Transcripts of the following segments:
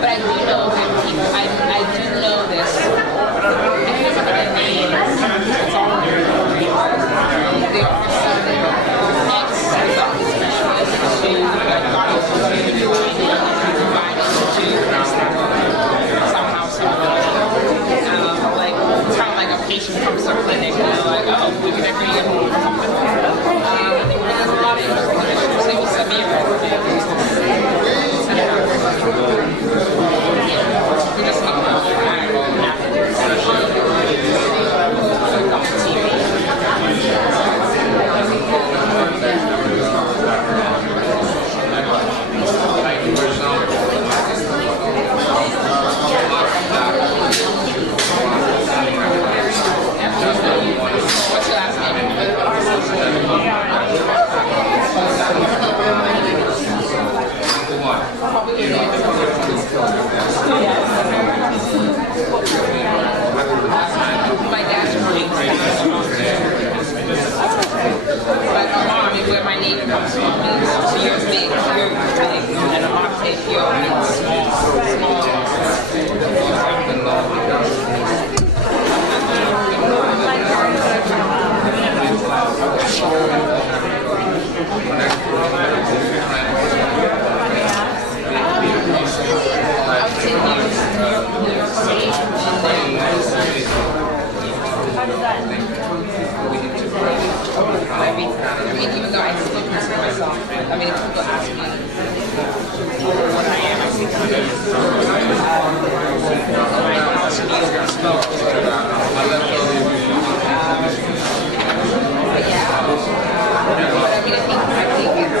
But I do know that people, I do know this. If you look at the name, it's all in there. There are some ex-executive specialists who have gone into community providing to somehow, like, it's kind of like a patient comes to a clinic and they're like, oh, we can agree on and there's a lot of interesting issues. They will send me a we just need what's your last name? My dad's running but my mom is where my name comes from. So yours big, yours big, and a mom takes yours even though I still consider myself, I mean, if people ask me what I am, I think my house is exposed. But yeah, but I mean, I think it's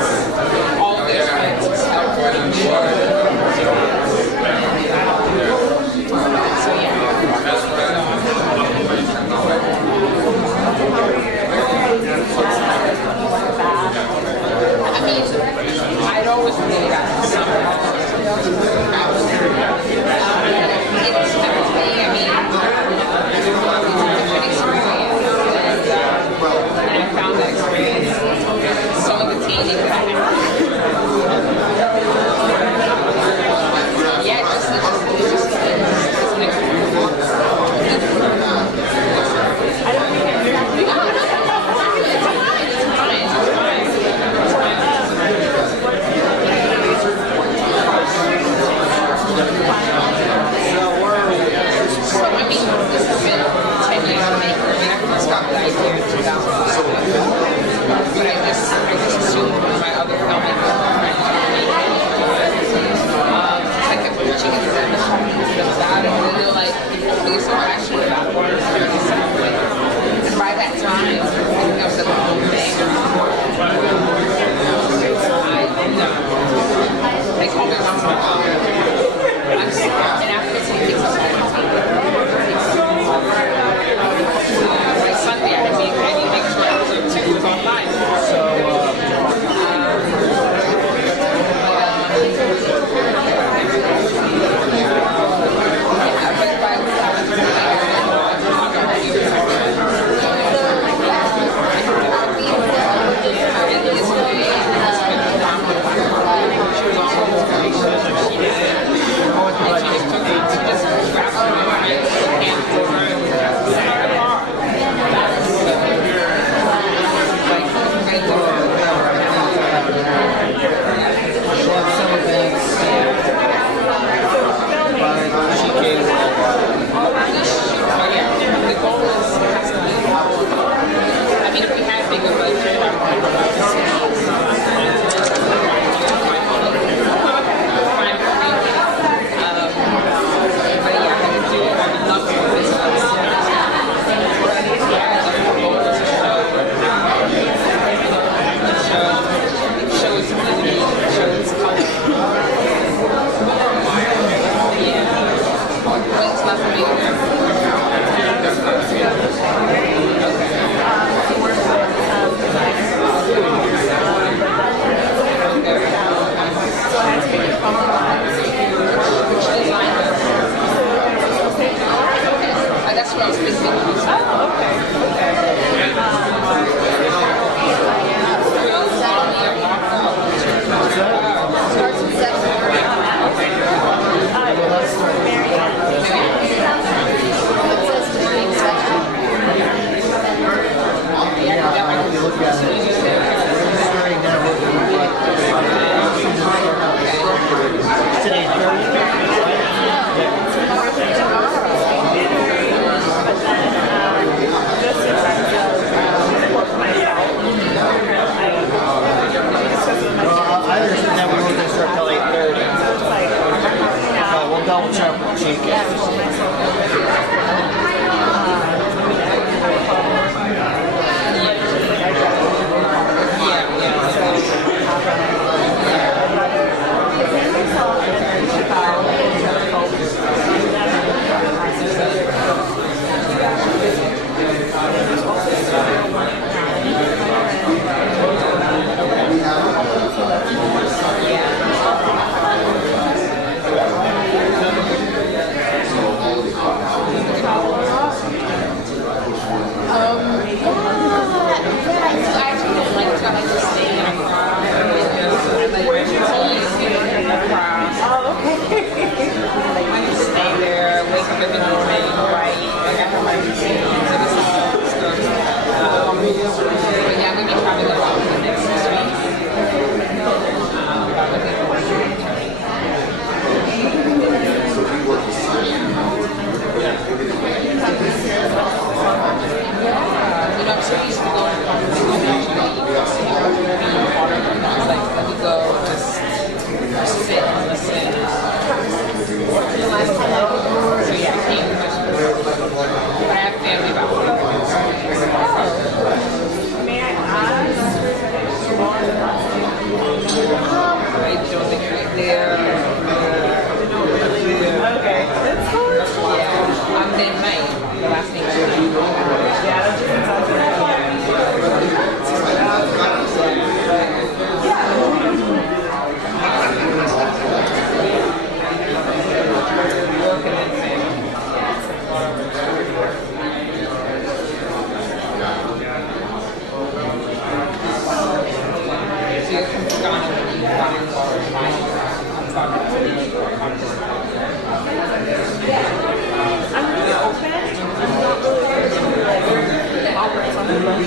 all this and stuff. So yeah. I mean, I'd always really got something. It's everything. I mean,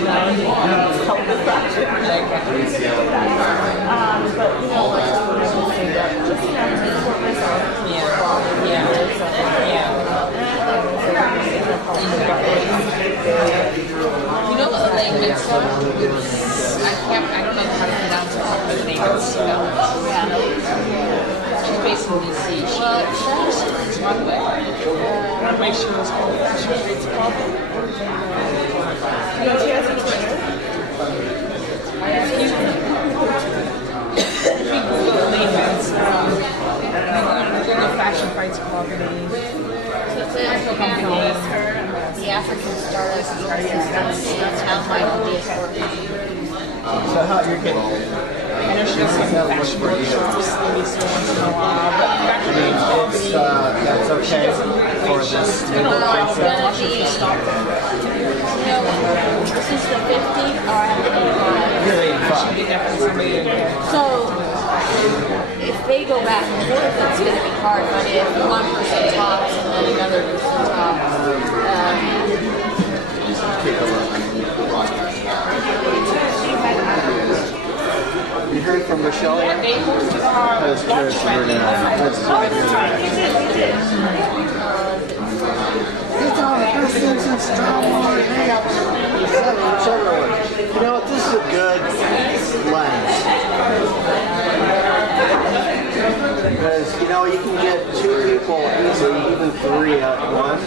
help the fraction. But you know, like I would never say that. Just support myself. You know, like it's I don't know how to pronounce her name. It's spelled. She's based in DC. She lives one way. I want to make sure it's called. It's called. You know, she has a Twitter. The Fashion Fights Company. The African Stardust that's how my Diaspora. So how you're getting? I know she does some fashion workshops maybe so once in a while, but That's okay for this new concept. This is the 50th. You're 85. So if they go back and forth, it's going to be hard. But if one person tops and then another person tops, You heard from Michelle yet? That's Chris. You know what? This is a good lens. Because, you know, you can get 2 people easily, even 3 at once.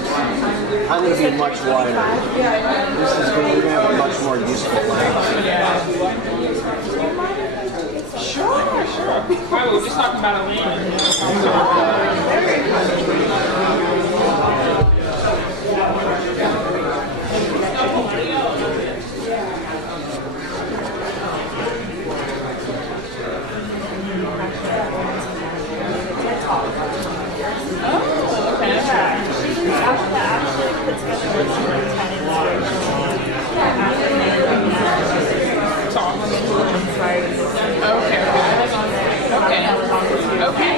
I'm going to be much wider. This is going to have a much more useful lens. sure. Right, we were just talking about Atlanta. Okay.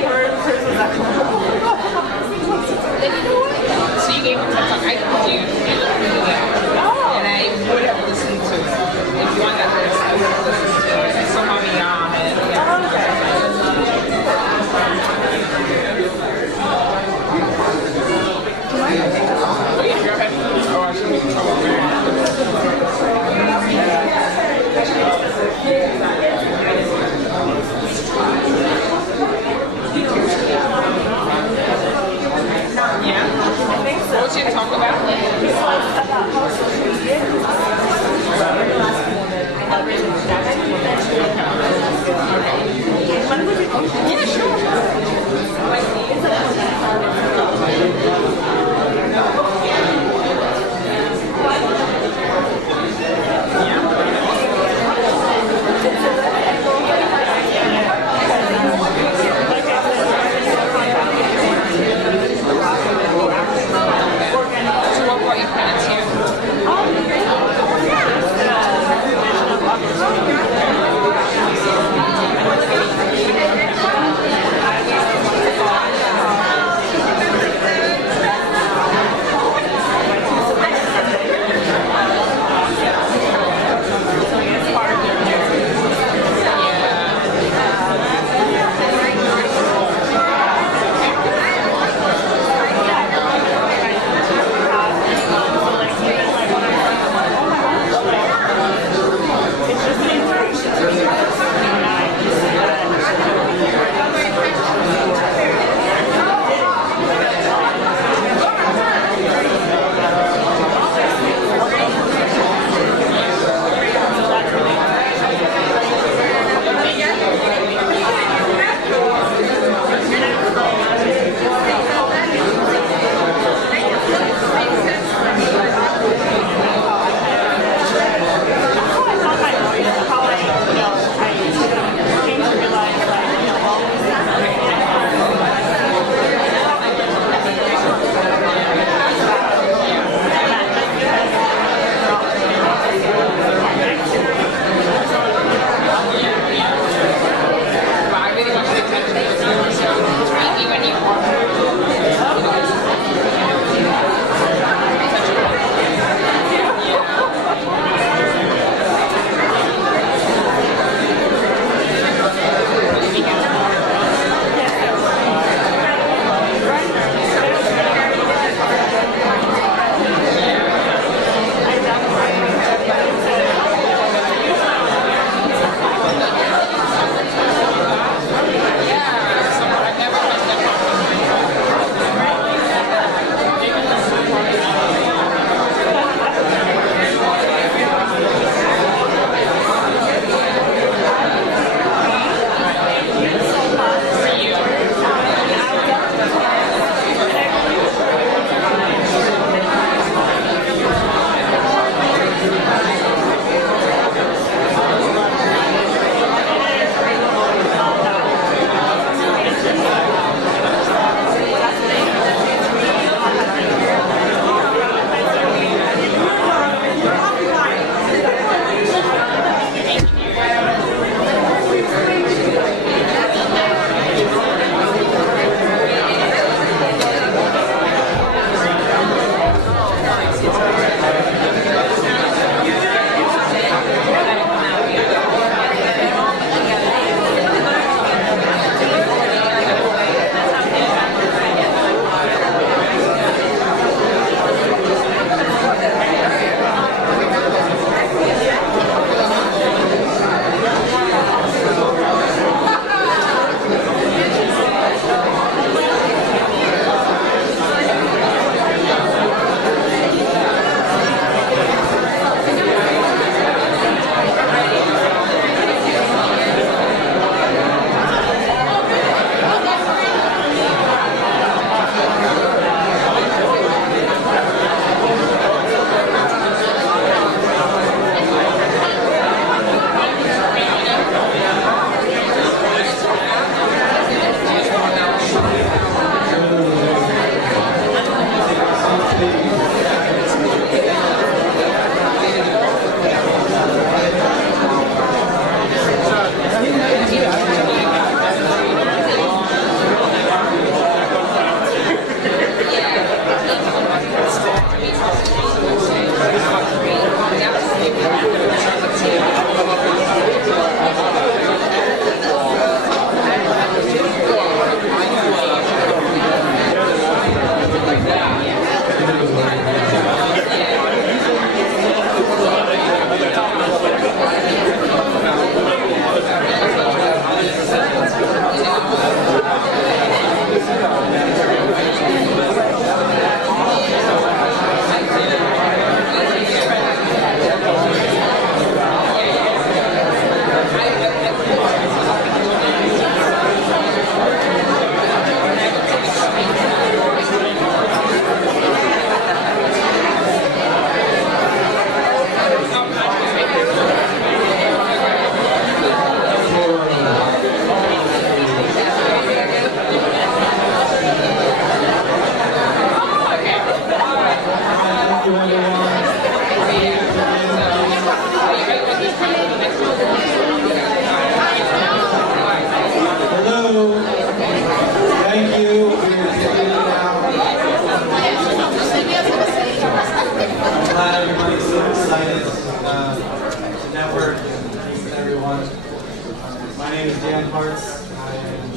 name is Dan Hartz. I am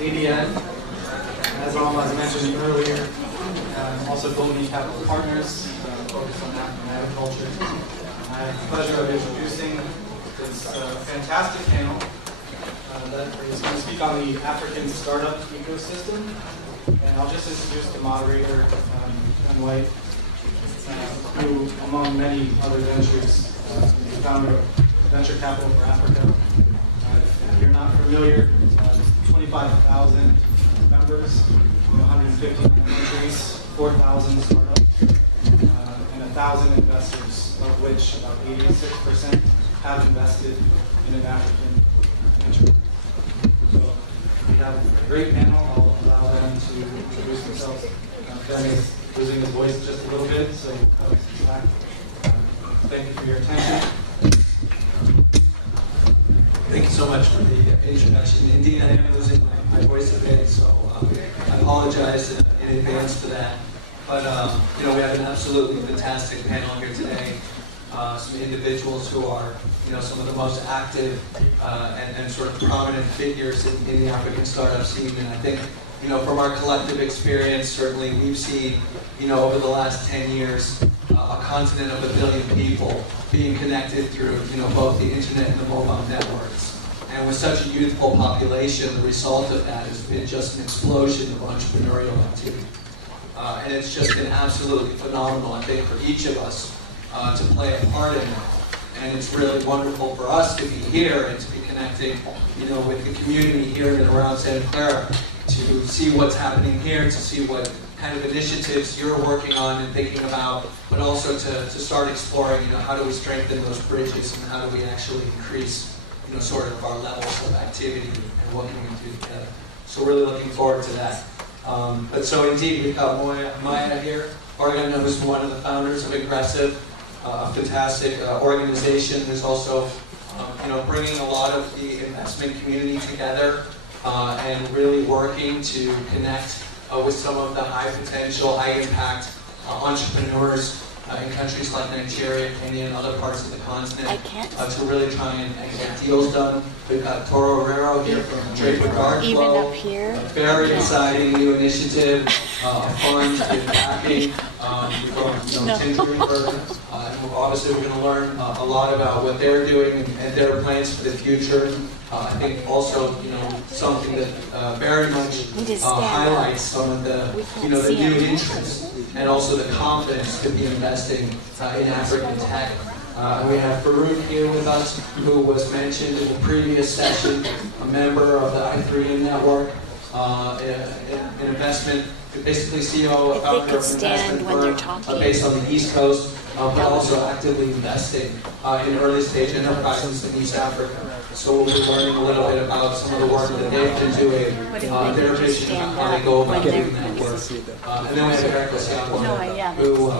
ADN. As I mentioned earlier, I'm also Golden Capital Partners, focused on African agriculture. I have the pleasure of introducing this fantastic panel that is going to speak on the African startup ecosystem. And I'll just introduce the moderator, Ken White, who, among many other ventures, is the founder of Venture Capital for Africa. If you're not familiar, 25,000 members in 159 countries, 4,000 startups, and 1,000 investors, of which about 86% have invested in an African venture. So we have a great panel. I'll allow them to introduce themselves. Ben is losing his voice just a little bit, so he's back. Thank you for your attention. Thank you so much for the introduction. Indeed, I am losing my voice a bit, so I apologize in advance for that. But you know, we have an absolutely fantastic panel here today. Some individuals who are, you know, some of the most active and sort of prominent figures in the African startup scene. And I think, you know, from our collective experience, certainly we've seen, you know, over the last 10 years, a continent of 1 billion people being connected through, you know, both the internet and the mobile networks. And with such a youthful population, the result of that has been just an explosion of entrepreneurial activity. And it's just been absolutely phenomenal, I think, for each of us to play a part in that. And it's really wonderful for us to be here and to be connecting, you know, with the community here and around Santa Clara, to see what's happening here, to see what kind of initiatives you're working on and thinking about, but also to start exploring, you know, how do we strengthen those bridges and how do we actually increase, you know, sort of our levels of activity and what can we do together. So really looking forward to that. But so indeed, we've got Maya here, Oregon, who's one of the founders of Aggressive, a fantastic organization who's also, you know, bringing a lot of the investment community together and really working to connect with some of the high potential, high impact entrepreneurs in countries like Nigeria, Kenya, and other parts of the continent to really try and get deals done. We've got Toro Herrero here from Trade with Guard Flow, up here. a very exciting new initiative, a fund with backing from, you know, Tim Greenberg. And obviously we're going to learn a lot about what they're doing and their plans for the future. I think also, you know, something that very much highlights some of the, you know, the new interest and also the confidence to be investing in African tech. We have Farouk here with us, who was mentioned in the previous session, a member of the I3M network, an investment, basically CEO, founder of an investment firm based on the East Coast, but also actively investing in early stage enterprises in East Africa. So we'll be learning a little bit about some of the work that they've been doing, their vision, how they go about doing that work. And then we have Eric Osiago, who,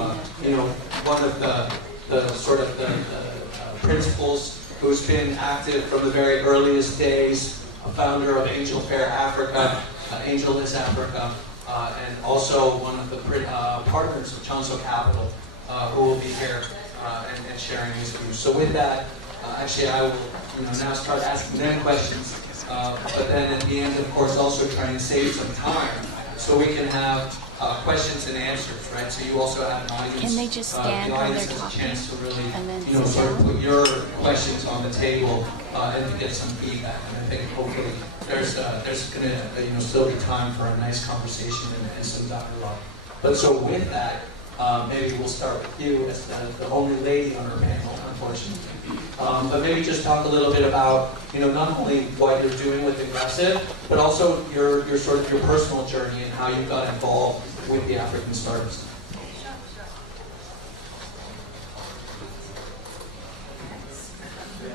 you know, one of the sort of the principals who's been active from the very earliest days, a founder of Angel Fair Africa, Angel is Africa, and also one of the partners of Chanso Capital, who will be here and sharing his views. So with that, actually I will, you know, now start asking them questions, but then at the end, of course, also try and save some time so we can have questions and answers, right? So you also have an audience. Can they just stand the when audience they're has a talking chance to really, and then you know, sit sort of down? put your questions on the table and to get some feedback. And I think hopefully there's going to, you know, still be time for a nice conversation and some dialogue. But so with that, maybe we'll start with you as the only lady on our panel, unfortunately. But maybe just talk a little bit about, you know, not only what you're doing with Aggressive, but also your sort of your personal journey and how you got involved with the African startups.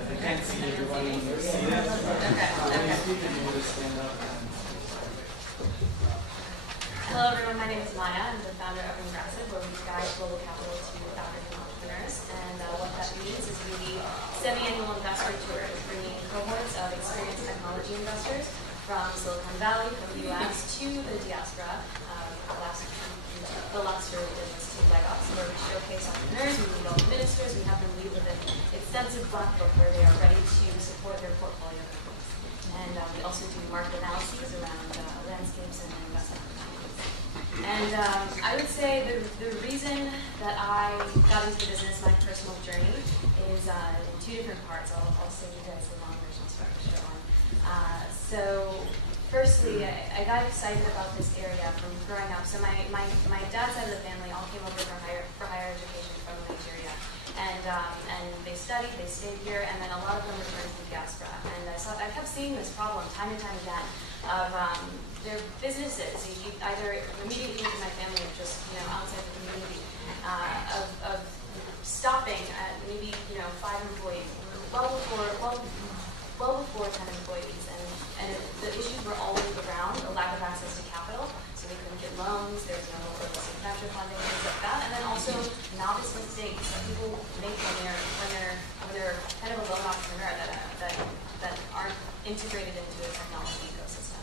I can't see everybody in their seat. When you speak, you can just stand up. Hello everyone, my name is Maya. I'm the founder of Aggressive, where we guide global capital to founders and entrepreneurs. And what that means is we semi-annual investor tours, bringing cohorts of experienced technology investors from Silicon Valley, from the US, to the Diaspora. The last year we did was to Lagos, where we showcase entrepreneurs, we meet all the ministers, we have them leave with an extensive black book where they are ready to support their portfolio companies. And we also do market analyses around landscapes and investment opportunities. And I would say the reason that I got into the business, my personal journey, is in two different parts. I'll send you guys the long version so I can show on. So firstly, I got excited about this area from growing up. So my dad's side of the family all came over for higher education from Nigeria. And they studied, they stayed here, and then a lot of them returned to Diaspora. And I kept seeing this problem time and time again of their businesses, either immediately within my family or just outside the community, of stopping at maybe 5 employees, well before 10 employees, and the issues were always around a lack of access to capital, so they couldn't get loans, there was no illicit venture funding, things like that, and then also novice mistakes that people make when they're kind of a lone entrepreneur that aren't integrated into a technology ecosystem.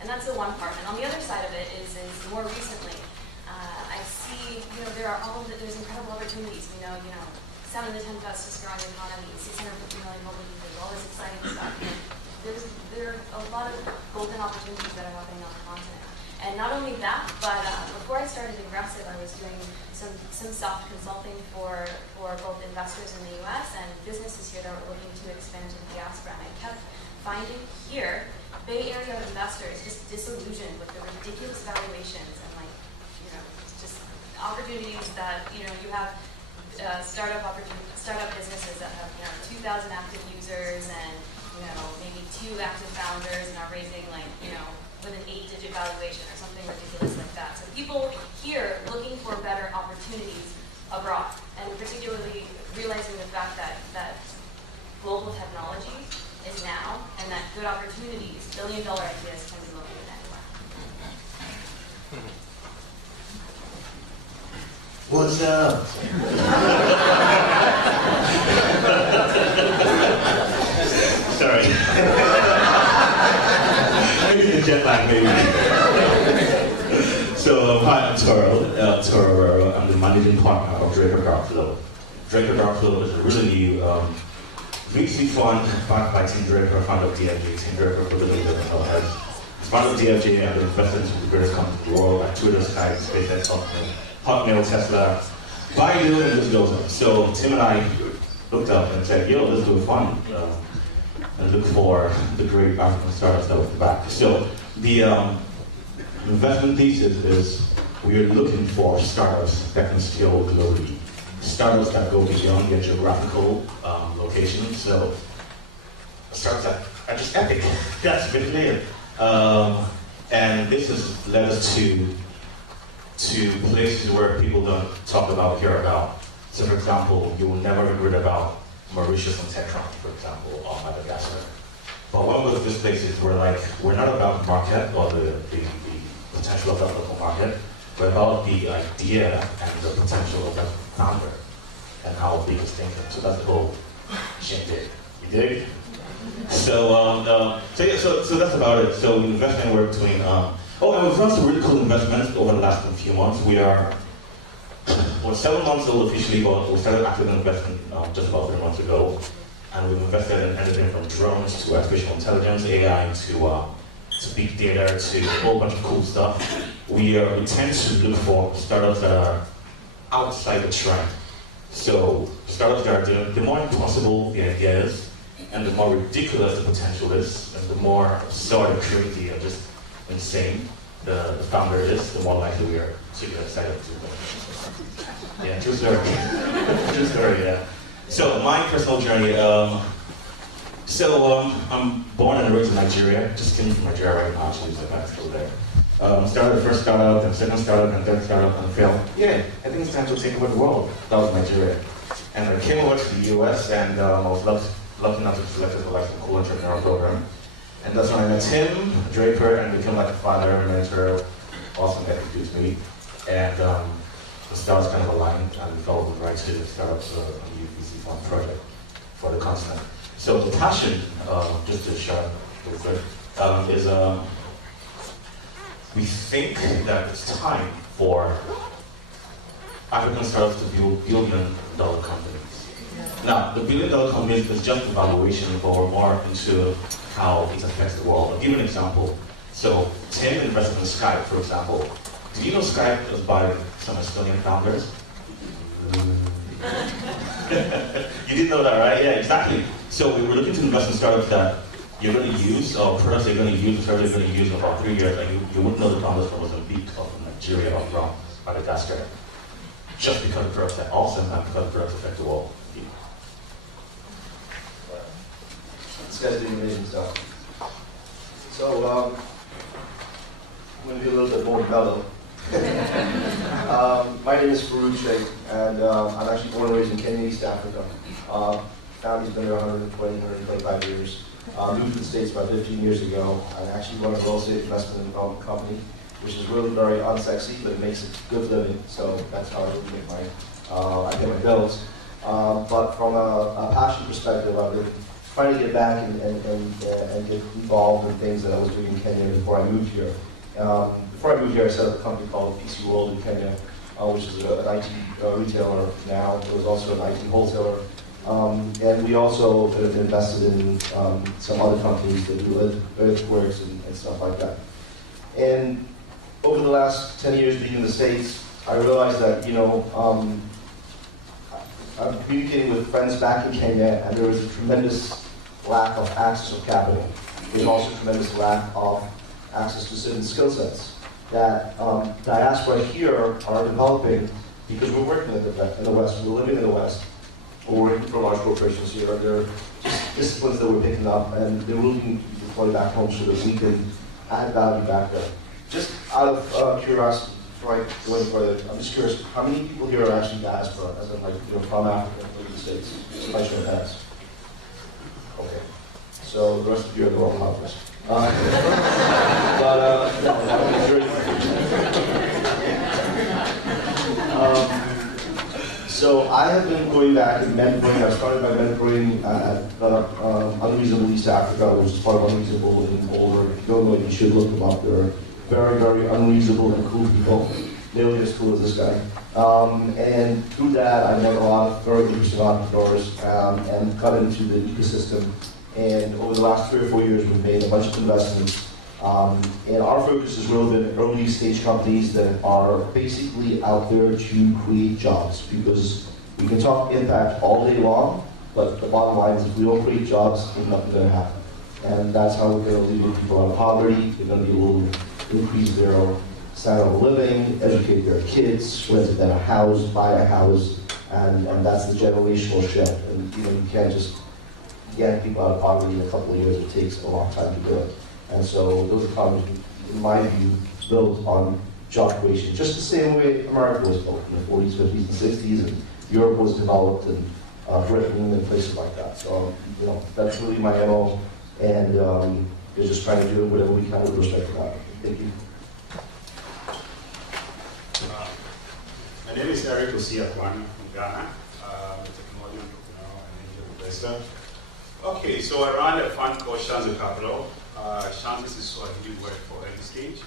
And that's the one part. And on the other side of it is more recently, I see there's incredible opportunities. We know 7 of the 10 fastest growing economies, 650 million mobile users, all this exciting stuff. There are a lot of golden opportunities that are happening on the continent. And not only that, but before I started Aggressive, I was doing some soft consulting for both investors in the US and businesses here that were looking to expand to the diaspora. And I kept finding here Bay Area investors just disillusioned with the ridiculous valuations and just opportunities that you have startup businesses that have 2,000 active users and maybe 2 active founders and are raising with an 8-digit valuation or something ridiculous like that. So people here looking for better opportunities abroad, and particularly realizing the fact that global technology is now, and that good opportunities, billion-dollar ideas can be located anywhere. What's up? Sorry. Maybe the jet lag, maybe. So, hi, I'm Toro. I'm the managing partner of Draper Darkflow. Draper Darkflow is a really new VC fund backed by Tim Draper, founder of DFJ. Tim Draper, for the people that don't know, has founded DFJ and invested into the greatest companies in the world, like Twitter, Skype, SpaceX, Hotmail, Tesla, Baidu, and this goes on. So Tim and I looked up and said, yo, let's do a fund and look for the great African startups that were back. So the investment thesis is we are looking for startups that can scale globally. Startups that go beyond their geographical locations. So startups that are just epic. That's basically it. And this has led us to places where people don't talk about, care about. So for example, you will never read about Mauritius and Tetron, for example, or Madagascar. But when we go to these places, we're not about the market or the potential of that local market, but about the idea and the potential of that founder and how big is thinking. So that's the whole shindig. You dig? So that's about it. So we invest anywhere between and we've done some really cool investments over the last few months. We're 7 months old officially, but we started active investment just about 3 months ago. And we've invested in anything from drones to artificial intelligence, AI to big data to a whole bunch of cool stuff. We tend to look for startups that are outside the trend. So startups that are doing, the more impossible the idea is, and the more ridiculous the potential is, and the more absurd and crazy and just insane the founder is, the more likely we are to get excited to them. Yeah, true story. True story, yeah. So my personal journey, I'm born and raised in Nigeria, just came from Nigeria right now, actually, so I'm still there. Started the first startup, then second startup, and third startup, and failed. Yeah, I think it's time to take over the world. That was Nigeria. And I came over to the US, and I was lucky enough to be selected for like the cool entrepreneurial program. And that's when I met Tim Draper and became like a father, mentor, awesome guy to introduce me. And the stars kind of aligned, and we felt it was right to start up a new VC fund project for the continent. So the passion, just to share real quick, is we think that it's time for African startups to build billion-dollar companies. Now, the billion-dollar companies is just a valuation, but we're more into how it affects the world. I'll give you an example. So, Tim invested in Skype, for example. Did you know Skype was by some Estonian founders? You didn't know that, right? Yeah, exactly. So we were looking to invest in startups that you're going to use, or products you're going to use, or services you're going to use in about 3 years, and you wouldn't know the founders from Mozambique, or from Nigeria, or from Madagascar. Just because the products are awesome, and because the products affect the world. This guy's doing amazing stuff. So, I'm going to be a little bit more mellow. My name is Farouk Sheikh, and I'm actually born and raised in Kenya, East Africa. Family's been here 120, 125 years. Moved to the States about 15 years ago. I actually run a real estate investment and development company, which is really very unsexy, but it makes a good living. So that's how I really make I pay my bills. But from a passion perspective, I've been trying to get back and get involved in things that I was doing in Kenya before I moved here. Before I moved here, I set up a company called PC World in Kenya, which is an IT retailer now. It was also an IT wholesaler. And we also invested in some other companies that do earthworks and stuff like that. And over the last 10 years being in the States, I realized that, I'm communicating with friends back in Kenya, and there is a tremendous lack of access to capital. There's also a tremendous lack of access to certain skill sets that diaspora here are developing because we're working in the West, we're living in the West, we're working for large corporations here, and there are just disciplines that we're picking up, and they're looking to deploy back home so that we can add value back there. Just out of curiosity, before I go any further, I'm just curious, how many people here are actually diaspora, as in from Africa or the States? If I show of hands. Okay. So the rest of you are the wrong conference. So I have been going back and mentoring. I started by mentoring at Unreasonable East Africa, which is part of Unreasonable in Boulder. If you don't know it, you should look them up. They're very, very unreasonable and cool people. Nearly as cool as this guy. And through that, I met a lot of very interesting entrepreneurs and got into the ecosystem. And over the last 3 or 4 years, we've made a bunch of investments. And our focus has really been early stage companies that are basically out there to create jobs, because we can talk impact all day long, but the bottom line is if we don't create jobs, then nothing's going to happen. And that's how we're going to alleviate people out of poverty. We're going to be able to increase their standard of living, educate their kids, rent them a house, buy a house, and that's the generational shift. And you can't just get people out of poverty in a couple of years. It takes a long time to do it. And so those economies, in my view, built on job creation, just the same way America was built in the 40s, 50s, and 60s, and Europe was developed, and Britain and places like that. So that's really my MO, and we're just trying to do whatever we can with respect to that. Thank you. My name is Eric Osiakwan from Ghana. I'm a technology entrepreneur and angel investor. Okay, so I run a fund called Shanzo Capital. Shanzo is a Swahili word for early stage.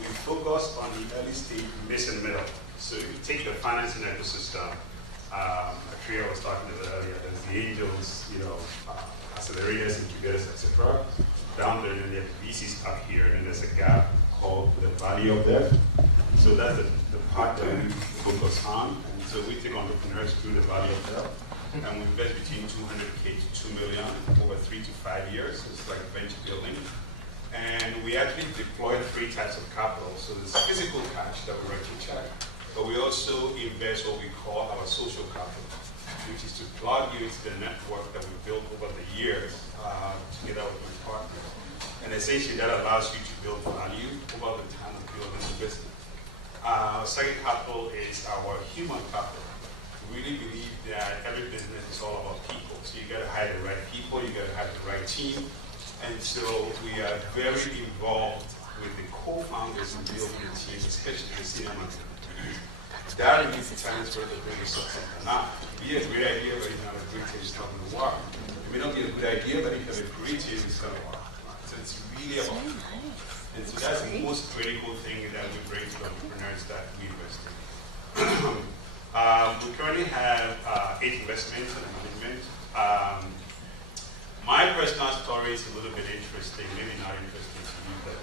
We focus on the early stage, mid and middle. So if you take the financing ecosystem, Atria was talking about earlier, there's the angels, accelerators, incubators, etc. Down there, and then the VCs up here, and there's a gap called the valley up there. So that's the part that we focus on. And so we take entrepreneurs through the valley up there. And we invest between 200K to 2 million over 3 to 5 years. It's like venture building. And we actually deploy 3 types of capital. So there's physical cash that we write to check, but we also invest what we call our social capital, which is to plug you into the network that we built over the years together with my partner. And essentially that allows you to build value over the time of building the business. Second capital is our human capital. We really believe that every business is all about people. So you got to hire the right people, you got to have the right team. And so we are very involved with the co-founders in building the team, especially the senior management. That really determines whether the business is successful or not. It be a great idea, but it's not a great team, it's not going to work. It may not be a good idea, but if you have a great team, it's going to work. So it's really about people. And so that's the most critical thing that we bring to entrepreneurs that we invest in. We currently have 8 investments in management. My personal story is a little bit interesting, maybe not interesting to you, but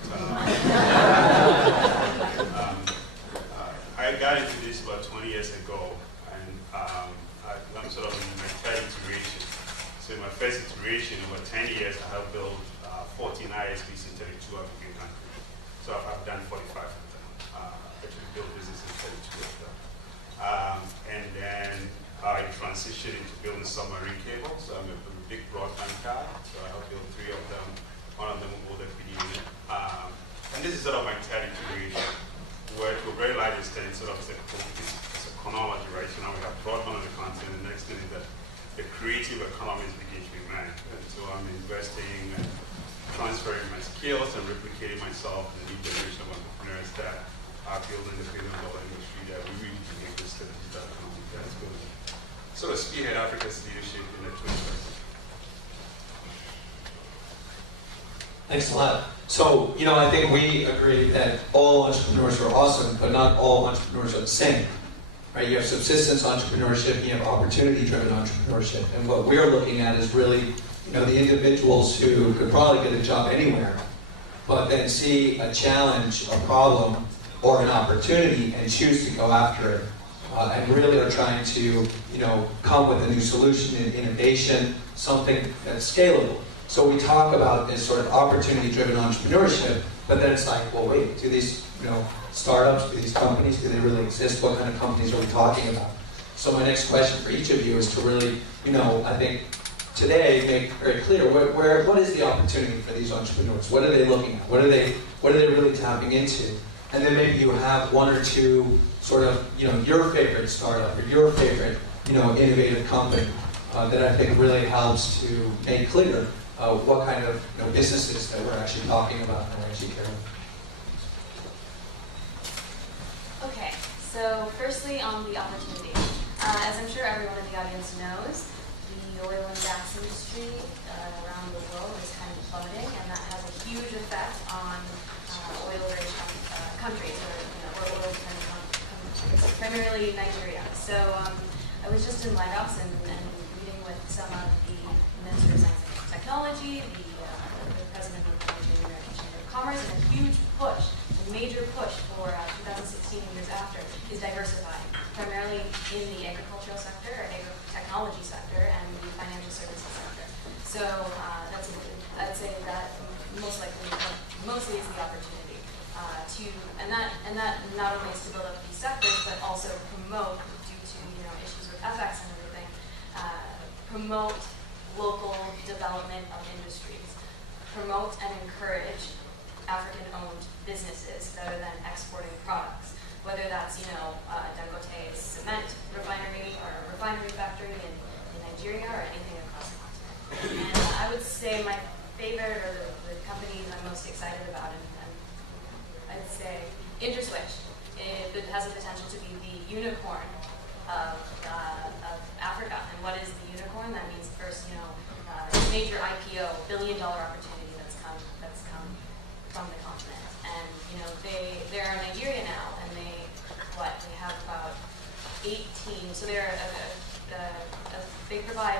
I got into this about 20 years ago, and I'm sort of in my third iteration. So in my first iteration, over 10 years, I have built 14 ISPs in 32 African countries. So I've done 45 of them. Actually built business in 32 of them. And then I transitioned into building submarine cables. So I'm a big broadband guy. So I have built 3 of them. One of them will the PD unit. And this is sort of my third iteration, where to a very large extent, sort of it's a chronology, right? So now we have broadband on the continent. The next thing is that the creative economy is beginning to be managed. And so I'm investing and transferring my skills and replicating myself in the new generation of entrepreneurs that are building the billion-dollar industry that we really believe is the digital economy that's going to sort of spearhead Africa's leadership in the 21st. Thanks a lot. So, I think we agree that all entrepreneurs are awesome, but not all entrepreneurs are the same. Right? You have subsistence entrepreneurship, you have opportunity-driven entrepreneurship, and what we're looking at is really, the individuals who could probably get a job anywhere, but then see a challenge, a problem, or an opportunity and choose to go after it, and really are trying to, come with a new solution and innovation, something that's scalable. So we talk about this sort of opportunity-driven entrepreneurship, but then it's like, well, wait, do these, startups, do these companies, do they really exist? What kind of companies are we talking about? So my next question for each of you is to really, I think today make very clear what is the opportunity for these entrepreneurs? What are they looking at? What are they really tapping into? And then maybe you have one or two sort of, your favorite startup or your favorite, innovative company that I think really helps to make clear what kind of businesses that we're actually talking about and we're actually caring about. Okay, so firstly on the opportunity. As I'm sure everyone in the audience knows, the oil and gas industry around the world is kind of plummeting, and that has a huge effect on oil-rich countries, or oil-dependent countries, primarily Nigeria. So I was just in Lagos and meeting with some of the ministers of science and technology, the president of the Nigerian American Chamber of Commerce, and a huge push, a major push for 2016 and years after is diversifying, primarily in the agricultural sector, or technology sector, and the financial services sector. So I'd say that mostly is the opportunity and that not only is to build up these sectors, but also promote, due to issues with FX and everything, promote local development of industries, promote and encourage African-owned businesses rather than exporting products, whether that's Dangote's cement refinery or refinery factory in Nigeria or anything across the continent. And I would say my favorite, or the companies I'm most excited about, and I'd say InterSwitch. It has the potential to be the unicorn of Africa. And what is the unicorn? That means first, major IPO, billion-dollar opportunity that's come from the continent. And they're in Nigeria now, and they have about 18. So they provide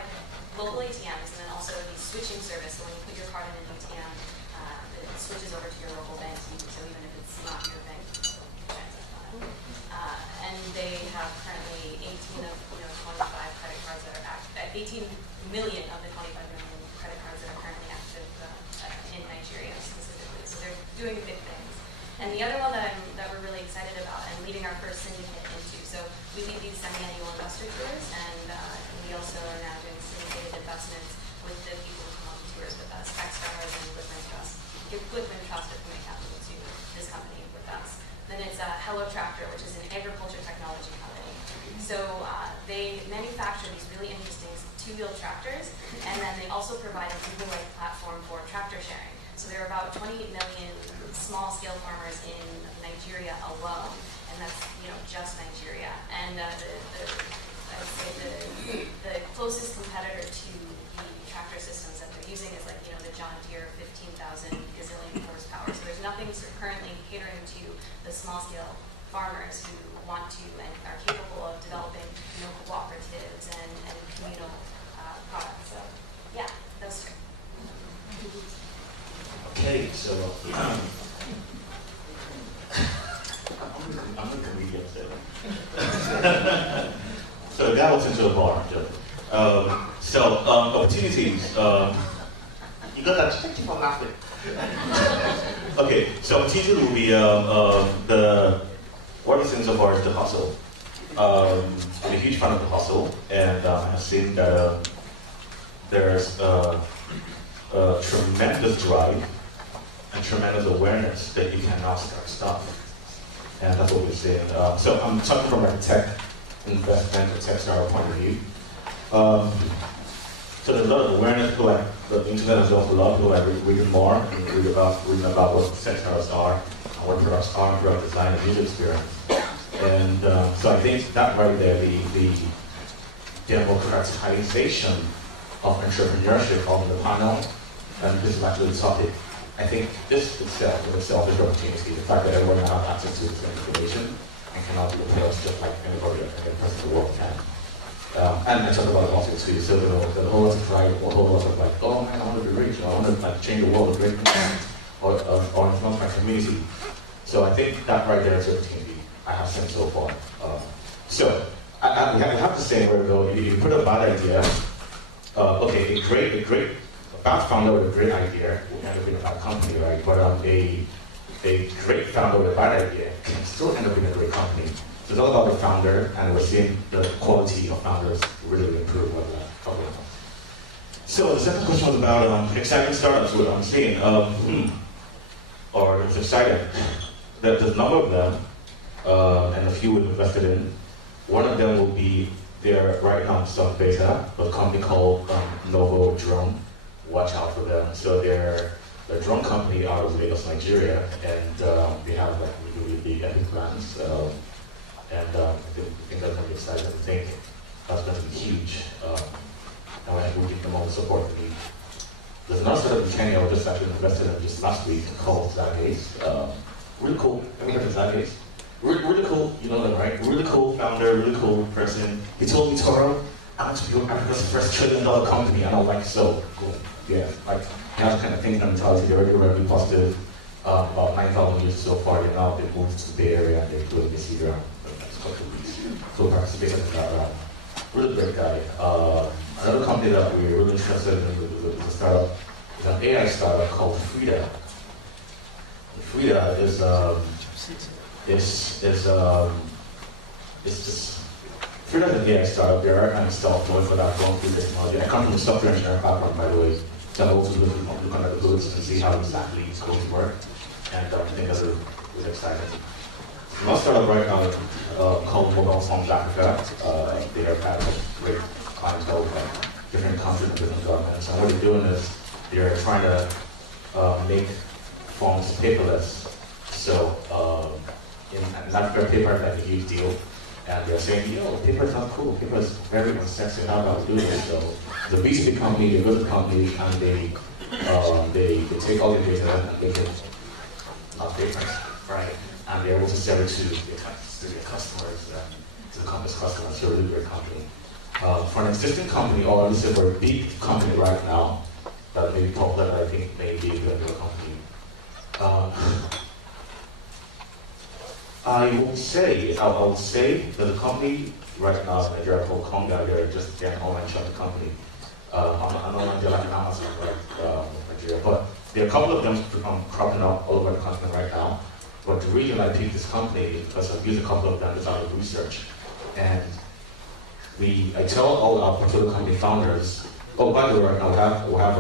local ATMs, and then also the switching service. So when you put your card in an ATM, it switches over to your local bank. So even if it's not your bank, you can transact on it. And they have currently 18 of 25 credit cards that are active. 18 million of the 25 million credit cards that are currently active in Nigeria specifically. So they're doing big things. And the other one that we're really excited about and leading our first syndicate into. So we lead these semi-annual investor tours, and we also are now doing syndicated investments with the people who come on the tours with us, Techstars and Goodman Trust. Goodman Trust are coming capital to this company with us. Then it's Hello Tractor, which is an agriculture technology company. So they manufacture these really interesting two-wheel tractors, and then they also provide a Google-like platform for tractor sharing. So there are about 28 million small-scale farmers in Nigeria alone, and that's just Nigeria. And I'd say the closest competitor to the tractor systems that they're using is the John Deere 15,000 gazillion horsepower. So there's nothing currently catering to the small-scale farmers who want to and are capable of developing cooperatives and communal products. So yeah, those three. opportunities. You got that? Thank you for laughing. Okay, so opportunity will be one of the things so far is the hustle. I'm a huge fan of the hustle, and I've seen that there's a tremendous drive and tremendous awareness that you can now start stuff. And that's what we're seeing. So I'm talking from a tech investment, a tech startup point of view. So there's a lot of awareness. People like the internet has also a lot of people like reading more and reading about what tech startups are and what products are, product design and user experience. And so I think that right there, the democratization of entrepreneurship on the panel, and this is actually the topic. I think this itself is an opportunity. The fact that everyone now has access to this information and cannot be prepared just like anybody any person in the world can. And I talk about it also too. So the whole lot of pride, a whole lot of like, oh man, I want to be rich, I want to like change the world, great or influence my community. So I think that right there is an opportunity I have seen so far. So I have to say where we go. If you put a bad idea, okay, a bad founder with a great idea will end up being a bad company, right? But a great founder with a bad idea can still end up being a great company. So it's all about the founder, and we're seeing the quality of founders really improve over the couple of months. So the second question was about exciting startups. What I'm seeing, or it's exciting. There's a number of them, and a few we've invested in. One of them will be there right now in some beta, a company called Novo Drone. Watch out for them. So they're a drone company out of Lagos, Nigeria, and they have like really big epic plans. I think that's going to be exciting. I think that's going to be huge. And I think we'll give them all the support we need. There's another startup in Kenya I just actually invested in just last week called Zagaze. Really cool. Have you heard of Zagaze? Really cool, you know them, right? Really cool founder, really cool person. He told me, Toro, I want to build Africa's first $1 trillion company. And I'm like, so cool. Yeah, like, that kind of thing and mentality. They're already revenue positive. About 9,000 users so far. They've moved to the Bay Area and they're doing this year. So participation in that round. Really great guy. Another company that we're really interested in is a startup. It's an AI startup called Frida. Frida is Frida is an AI startup. They're kind of self-employed for that going through technology. I come from a software engineering background, by the way. So I'm also looking at the goods and see how exactly it's going to work. And I think that's really exciting. Another startup right now called Mobile Phones Africa. They are kind of great clientele from different countries and different governments. And what they're doing is they're trying to make phones paperless. So in Africa, paper is like a huge deal. And they're saying, paper is not cool. Paper is very unsexy. How about we do this? So the B2B company, they go to the company and they take all the data and make it not paper, right? And they're able to sell it to their customers and to the company's customers. So a really great company. For an existing company, or at least for a big company right now, that may be popular, that I think may be a good company. I will say that the company right now in Nigeria called Conga, they're an online shopping company. I'm not they're like Amazon, right, Nigeria, but there are a couple of them cropping up all over the continent right now. But the reason I picked this company is because I've used a couple of them as out of research. And I tell all our portfolio company founders, oh, by the way, right now we have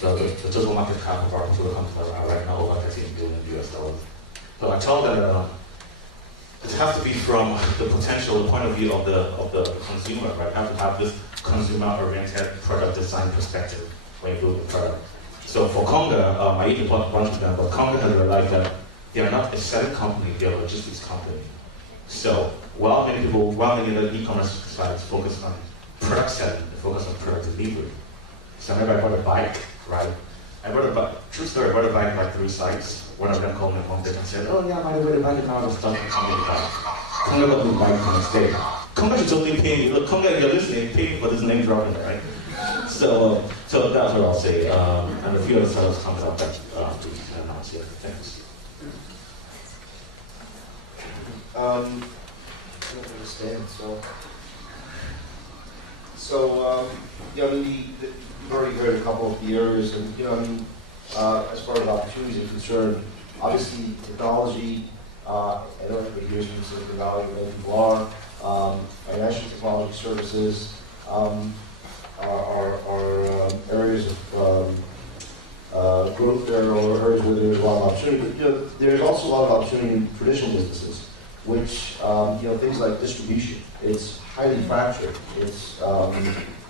the total market cap of our portfolio company right now over $13 billion US. So I tell them it has to be from the potential, the point of view of the consumer, right? You have to have this consumer-oriented product design perspective when you build a product. So for Conga, I even bought a bunch of them, but Conga has realized that they are not a selling company, they are a logistics company. So while many other e-commerce sites focus on product selling, they focus on product delivery. So I remember I bought a bike, right? True story, I bought a bike like 3 sites. One of them called me home and said, oh yeah, by the way, the bike is now stuck in something like that. Conga got me the bike the next day. Conga should totally pay me. Look, Conga, if you're listening, pay me for this name dropping there, right? So that's what I'll say. And a few other startups coming up that we can announce here. Thanks. I don't understand. So, you know, you've already heard a couple of the areas, and, you know, I mean, as far as opportunities are concerned, obviously technology, I know everybody hears from Silicon Valley, where people are, financial technology services are areas of growth there, or areas where there's a lot of opportunity. But, you know, there's also a lot of opportunity in traditional businesses, which, you know, things like distribution. It's highly fractured. It's,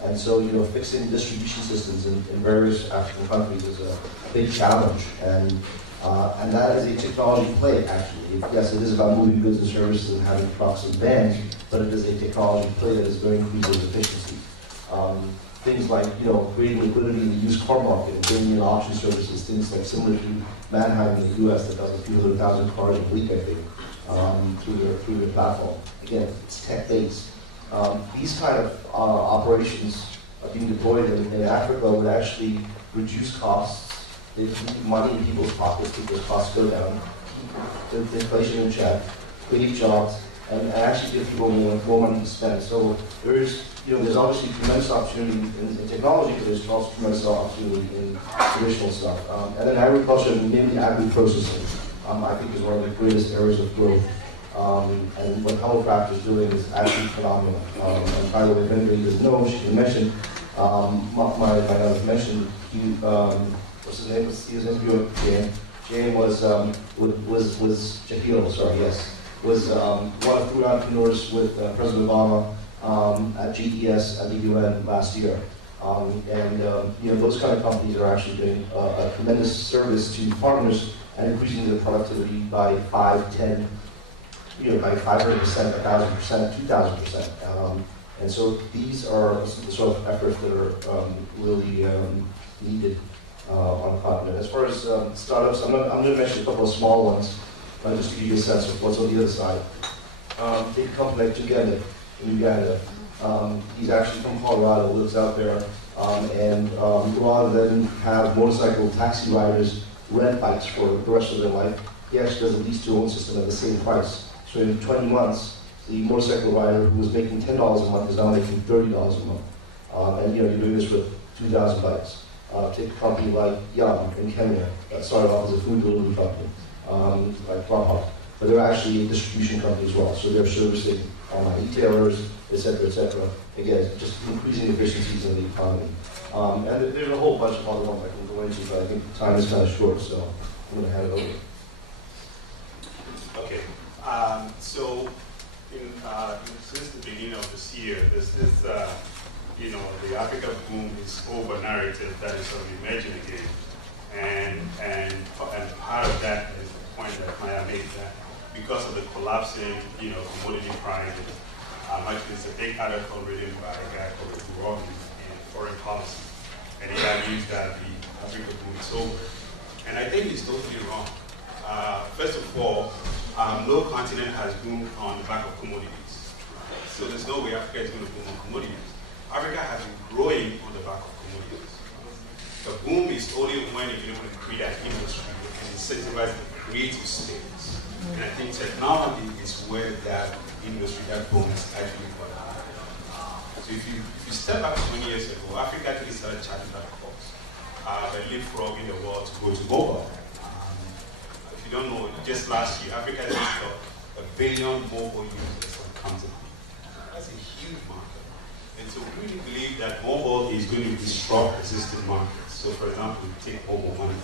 and so, you know, fixing distribution systems in various African countries is a big challenge. And that is a technology play, actually. Yes, it is about moving goods and services and having trucks and vans, but it is a technology play that is going to increase those efficiency. Things like, you know, creating liquidity in the used car market and bringing in auction services, things like similar to Manheim in the U.S. that does a few 100,000 cars a week, I think, through their platform. Again, it's tech-based. These kind of operations being deployed in Africa would actually reduce costs. They leave money in people's pockets because costs go down, keep the inflation in check, create jobs, and actually give people more money to spend. So there's obviously tremendous opportunity in technology, but there's also tremendous opportunity in traditional stuff. And then agriculture, mainly agri-processing, I think is one of the greatest areas of growth. And what Helmcraft is doing is actually phenomenal. And by the way, if anybody doesn't know, she can mention, my mentioned, what's his name? His name? Jane was Jahil, sorry, yes. Was one of three entrepreneurs with President Obama at GES at the UN last year. You know, those kind of companies are actually doing a tremendous service to farmers and increasing their productivity by 5, 10, you know, by 500%, 1,000%, 2,000%. And so these are the sort of efforts that are really needed on the continent. As far as startups, I'm going to mention a couple of small ones, just to give you a sense of what's on the other side. Take a company like Tugenda in Uganda. He's actually from Colorado, lives out there, and rather than have motorcycle taxi riders rent bikes for the rest of their life, he actually does a lease-to-own system at the same price. So in 20 months, the motorcycle rider who was making $10 a month is now making $30 a month. And you know, you're doing this with 2,000 bikes. Take a company like Yum in Kenya that started off as a food delivery company, like Grubhub, but they're actually a distribution company as well. So they're servicing online retailers, etc., etc. Again, just increasing efficiencies in the economy. And there's a whole bunch of other ones I can go into, but I think time is kind of short, so I'm going to hand it over. Okay. So since the beginning of this year, there's this, you know, the Africa boom is over narrative that is sort of emerging again. And part of that is the point that Maya made, that because of the collapsing, you know, commodity prices, actually it's a big article written by a guy called Robbins in Foreign Policy. And he argues that the Africa boom is over. And I think he's totally wrong. First of all, no continent has boomed on the back of commodities. So there's no way Africa is going to boom on commodities. Africa has been growing on the back of commodities. The boom is only when you're able to create an industry that can incentivize the creative space. And I think technology is where that industry, that boom is actually going on. So if you step back 20 years ago, Africa actually started charging that cost. By leapfrogging the world to go to mobile. If you don't know, just last year, Africa has got 1 billion mobile users on continent. That's a huge market. And so we really believe that mobile is going to disrupt existing markets. So for example, we take mobile money.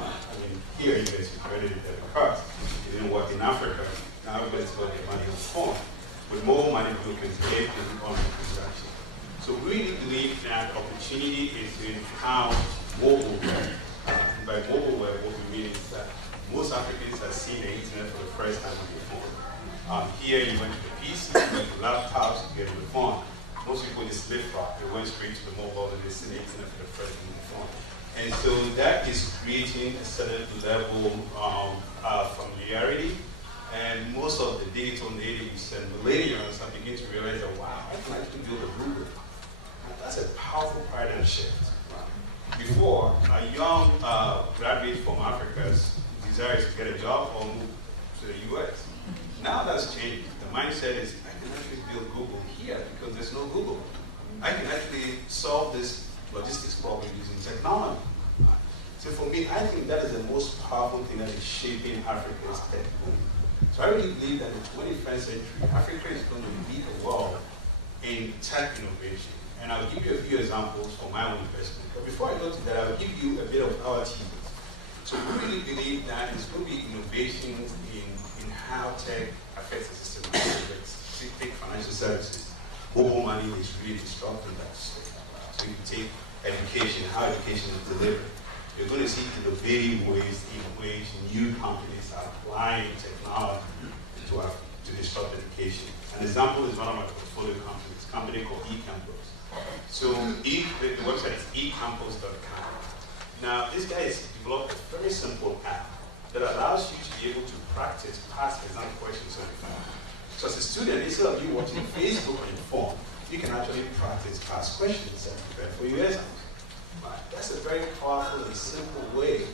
I mean, here you guys have credit debit cards. It didn't work in Africa. Now everybody's got their money on the phone. With mobile money, people can pay for the online transaction. So we really believe that opportunity is in how mobile web. By mobile web, what we mean is that most Africans have seen the internet for the first time on their phone. Here you went to the PC, you went to laptops, you get to the phone. Most people just leapfrog. They went straight to the mobile and they see the internet for the first time on the phone. And so that is creating a certain level of familiarity. And most of the digital natives and millennials are beginning to realize that, wow, I can actually build a Google. And that's a powerful paradigm shift. Before, a young graduate from Africa's desire is to get a job or move to the US. Now that's changed. The mindset is, I can actually build Google here because there's no Google. I can actually solve this logistics problem using technology. So for me, I think that is the most powerful thing that is shaping Africa's tech boom. So I really believe that in the 21st century, Africa is going to lead the world in tech innovation. And I'll give you a few examples from my own investment. But before I go to that, I'll give you a bit of our team. So we really believe that there's going to be innovations in how tech affects the system. Take financial services. Mobile money is really disrupting that system. So you can take education, how education is delivered. You're going to see innovative ways in which new companies are applying technology to disrupt education. An example is one of my portfolio companies, a company called eCampus. So the website is ecampus.com. Now, this guy has developed a very simple app that allows you to be able to practice past exam questions on your phone. So as a student, instead of you watching Facebook on your phone, you can actually practice past questions and prepare for your exams. That's a very powerful and simple way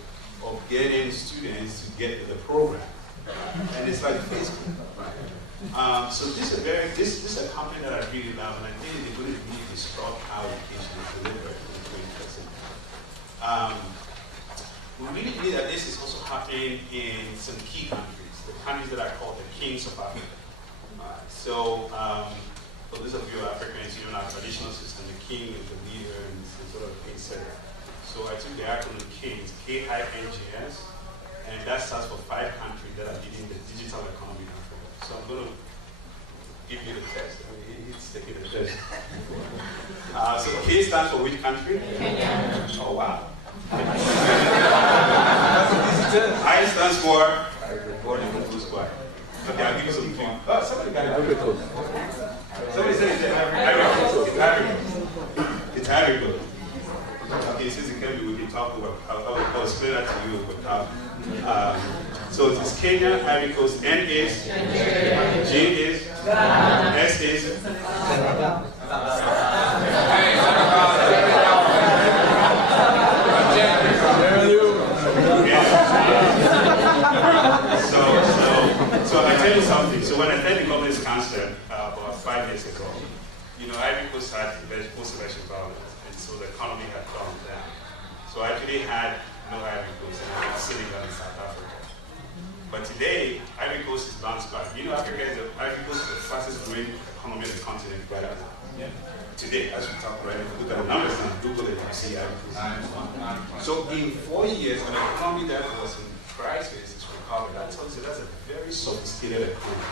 of getting students to get to the program. And it's like Facebook. So this is a company that I really love, and I think they're going to really disrupt how education is delivered in the 21st century. We really believe that this is also happening in some key countries, the countries that are called the kings of Africa. For those of you Africans, you know our traditional system, the king is the leader and sort of etc. So I took the acronym KINGS, KINGS, and that stands for 5 countries that are leading the digital economy in Africa. So I'm going to give you the test. I mean, it's taking the test. So K stands for which country? Kenya. Oh, wow. I stands for Squad. Okay, I'll give you some clue. Oh, somebody got it. Somebody said it's Ivory Coast. It's Ivory Coast. Okay, since it can be, we can talk about, I'll explain that to you without. So it's Kenya, Ivory Coast, N is, G is, S is. So I tell you something. So when I tell you about this concept about 5 years ago, you know, Ivory Coast had post-election violence, and so the economy had gone down. So I actually had no Ivory Coast, and I was sitting down in South Africa. But today, Ivory Coast is bounced back. You know, Ivory Coast is the fastest growing economy on the continent right now. Yeah. Today, as we talk right now, look at the numbers now, Google it, you see Ivory Coast. So in 4 years, an economy that was in crisis is recovered. That tells you that's a very sophisticated economy.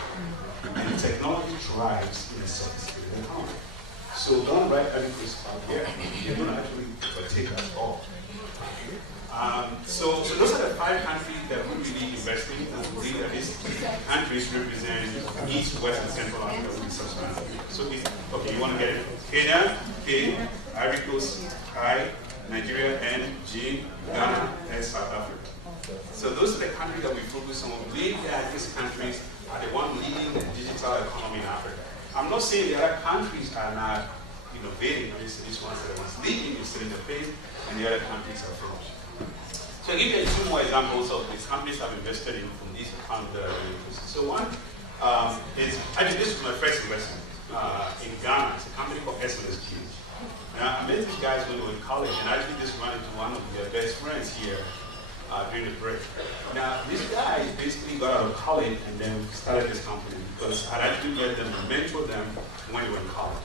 And technology thrives in a sophisticated economy. So don't write Ivory Coast out here. You're going to actually take us all. So those are the 5 countries that we really invest in. And we believe that these countries represent East, West, and Central Africa with Sub-Saharan Africa. So okay, you want to get it? Kenya, K, Ivory Coast, I, Nigeria, N, G, Ghana, and South Africa. So those are the countries that we focus on. We believe that these countries are the ones leading the digital economy in Africa. I'm not saying the other countries are not innovating. Obviously, these ones are the ones leading, you're setting the pace, and the other countries are following. So I'll give you 2 more examples of these companies I've invested in from these accounts that are really interesting. So one is, actually this was my first investment in Ghana. It's a company called SLSQ. Now I met these guys when we were in college, and I actually just ran into one of their best friends here during the break. Now this guy basically got out of college and then started this company because I'd actually let them mentor them when they were in college.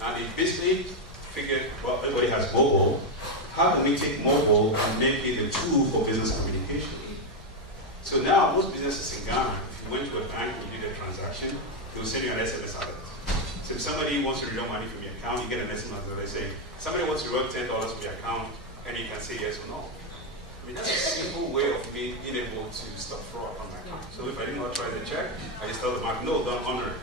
Now they basically figured, well, everybody has mobile. How can we take mobile and make it a tool for business communication? So now, most businesses in Ghana, if you went to a bank and you did a transaction, they will send you an SMS alert. So if somebody wants to withdraw money from your account, you get an SMS alert saying, somebody wants to withdraw $10 from your account, and you can say yes or no. I mean, that's a simple way of being able to stop fraud on my account. So if I didn't authorize the check, I just tell the bank, no, don't honor it.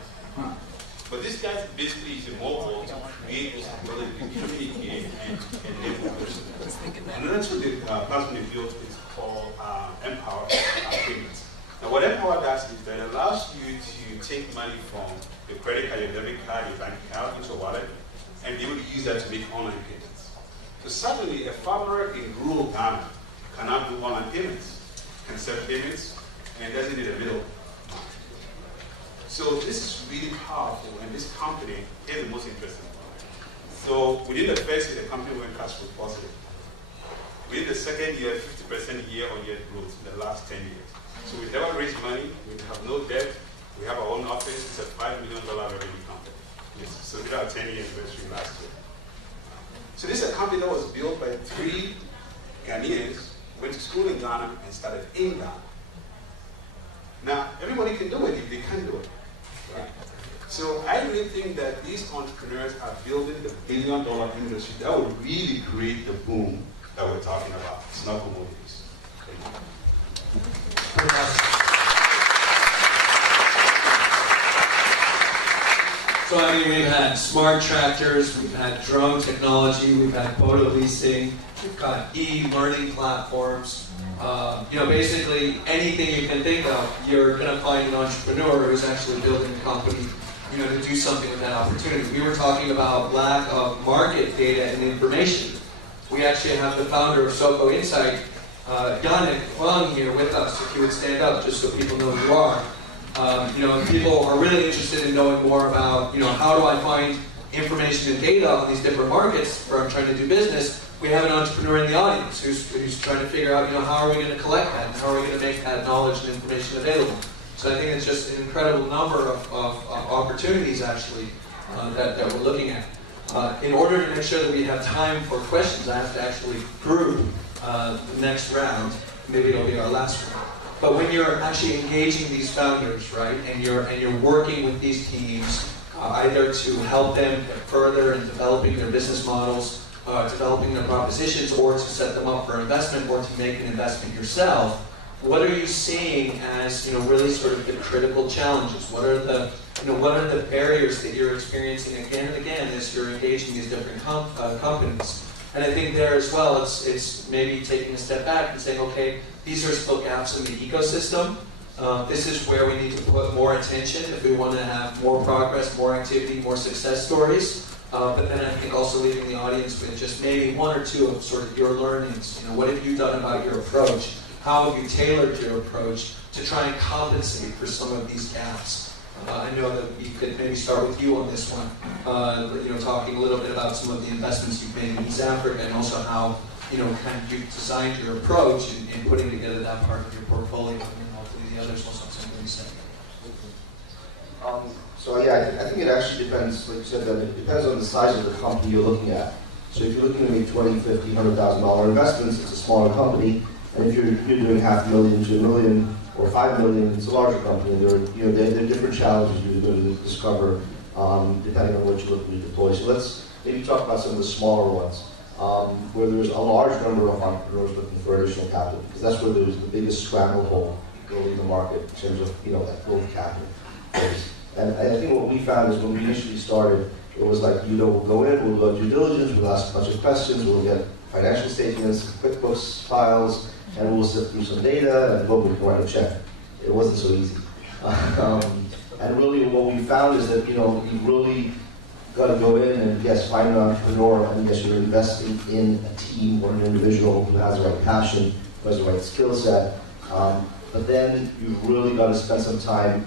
But this guy basically is mobile to create this ability to communicate and enable persons. Another tool the platform they built is called Empower Payments. Now what Empower does is that it allows you to take money from your credit card, your debit card, your bank account into a wallet, and be able to use that to make online payments. So suddenly a farmer in rural Ghana can now do online payments, can accept payments, and doesn't need a middle. So this is really powerful, and this company is the most interesting one. So within the first year, the company went cash flow positive. Within the second year, 50% year-on-year growth in the last 10 years. So we never raised money, we have no debt, we have our own office, it's a $5 million revenue company. Yes. So we did our 10-year anniversary last year. So this is a company that was built by 3 Ghanaians, went to school in Ghana and started in Ghana. Now, everybody can do it if they can do it. Right? So I really think that these entrepreneurs are building the billion-dollar industry that will really create the boom that we're talking about. It's not commodities. So I mean, we've had smart tractors, we've had drone technology, we've had photo leasing, we've got e-learning platforms. Basically anything you can think of, you're going to find an entrepreneur who's actually building a company, to do something with that opportunity. We were talking about lack of market data and information. We actually have the founder of Soko Insight, Yannick Wang, here with us. If you would stand up, just so people know who you are. People are really interested in knowing more about, how do I find information and data on these different markets where I'm trying to do business. We have an entrepreneur in the audience who's trying to figure out, how are we going to collect that and how are we going to make that knowledge and information available. So I think it's just an incredible number of opportunities, actually, that we're looking at. In order to make sure that we have time for questions, I have to actually group the next round. Maybe it'll be our last one. But when you're actually engaging these founders, right, and you're working with these teams, either to help them get further in developing their business models, developing their propositions, or to set them up for investment, or to make an investment yourself, what are you seeing as really sort of the critical challenges? What are the barriers that you're experiencing again and again as you're engaging these different companies? And I think there as well, it's maybe taking a step back and saying, okay, these are still gaps in the ecosystem. This is where we need to put more attention if we want to have more progress, more activity, more success stories. But then I think also leaving the audience with just maybe 1 or 2 of sort of your learnings. What have you done about your approach? How have you tailored your approach to try and compensate for some of these gaps? I know that we could maybe start with you on this one, talking a little bit about some of the investments you've made in East Africa and also how, kind of you've designed your approach in putting together that part of your portfolio, and hopefully the others also have something to say. So yeah, I think it actually depends, like you said, that it depends on the size of the company you're looking at. So if you're looking to make $20,000, $50,000, $100,000 investments, it's a smaller company. And if you're doing $500,000 to $1 million or $5 million, it's a larger company. There are different challenges you're going to discover depending on what you're looking to deploy. So let's maybe talk about some of the smaller ones, where there's a large number of entrepreneurs looking for additional capital, because that's where there's the biggest scramble hole going in the market in terms of that growth capital. And I think what we found is when we initially started, it was like, we'll go in, we'll do due diligence, we'll ask a bunch of questions, we'll get financial statements, QuickBooks files, and we'll sift through some data, and boom, we can write a check. It wasn't so easy. And really what we found is that, you really got to go in and, yes, find an entrepreneur, and yes, you're investing in a team or an individual who has the right passion, who has the right skill set, but then you've really got to spend some time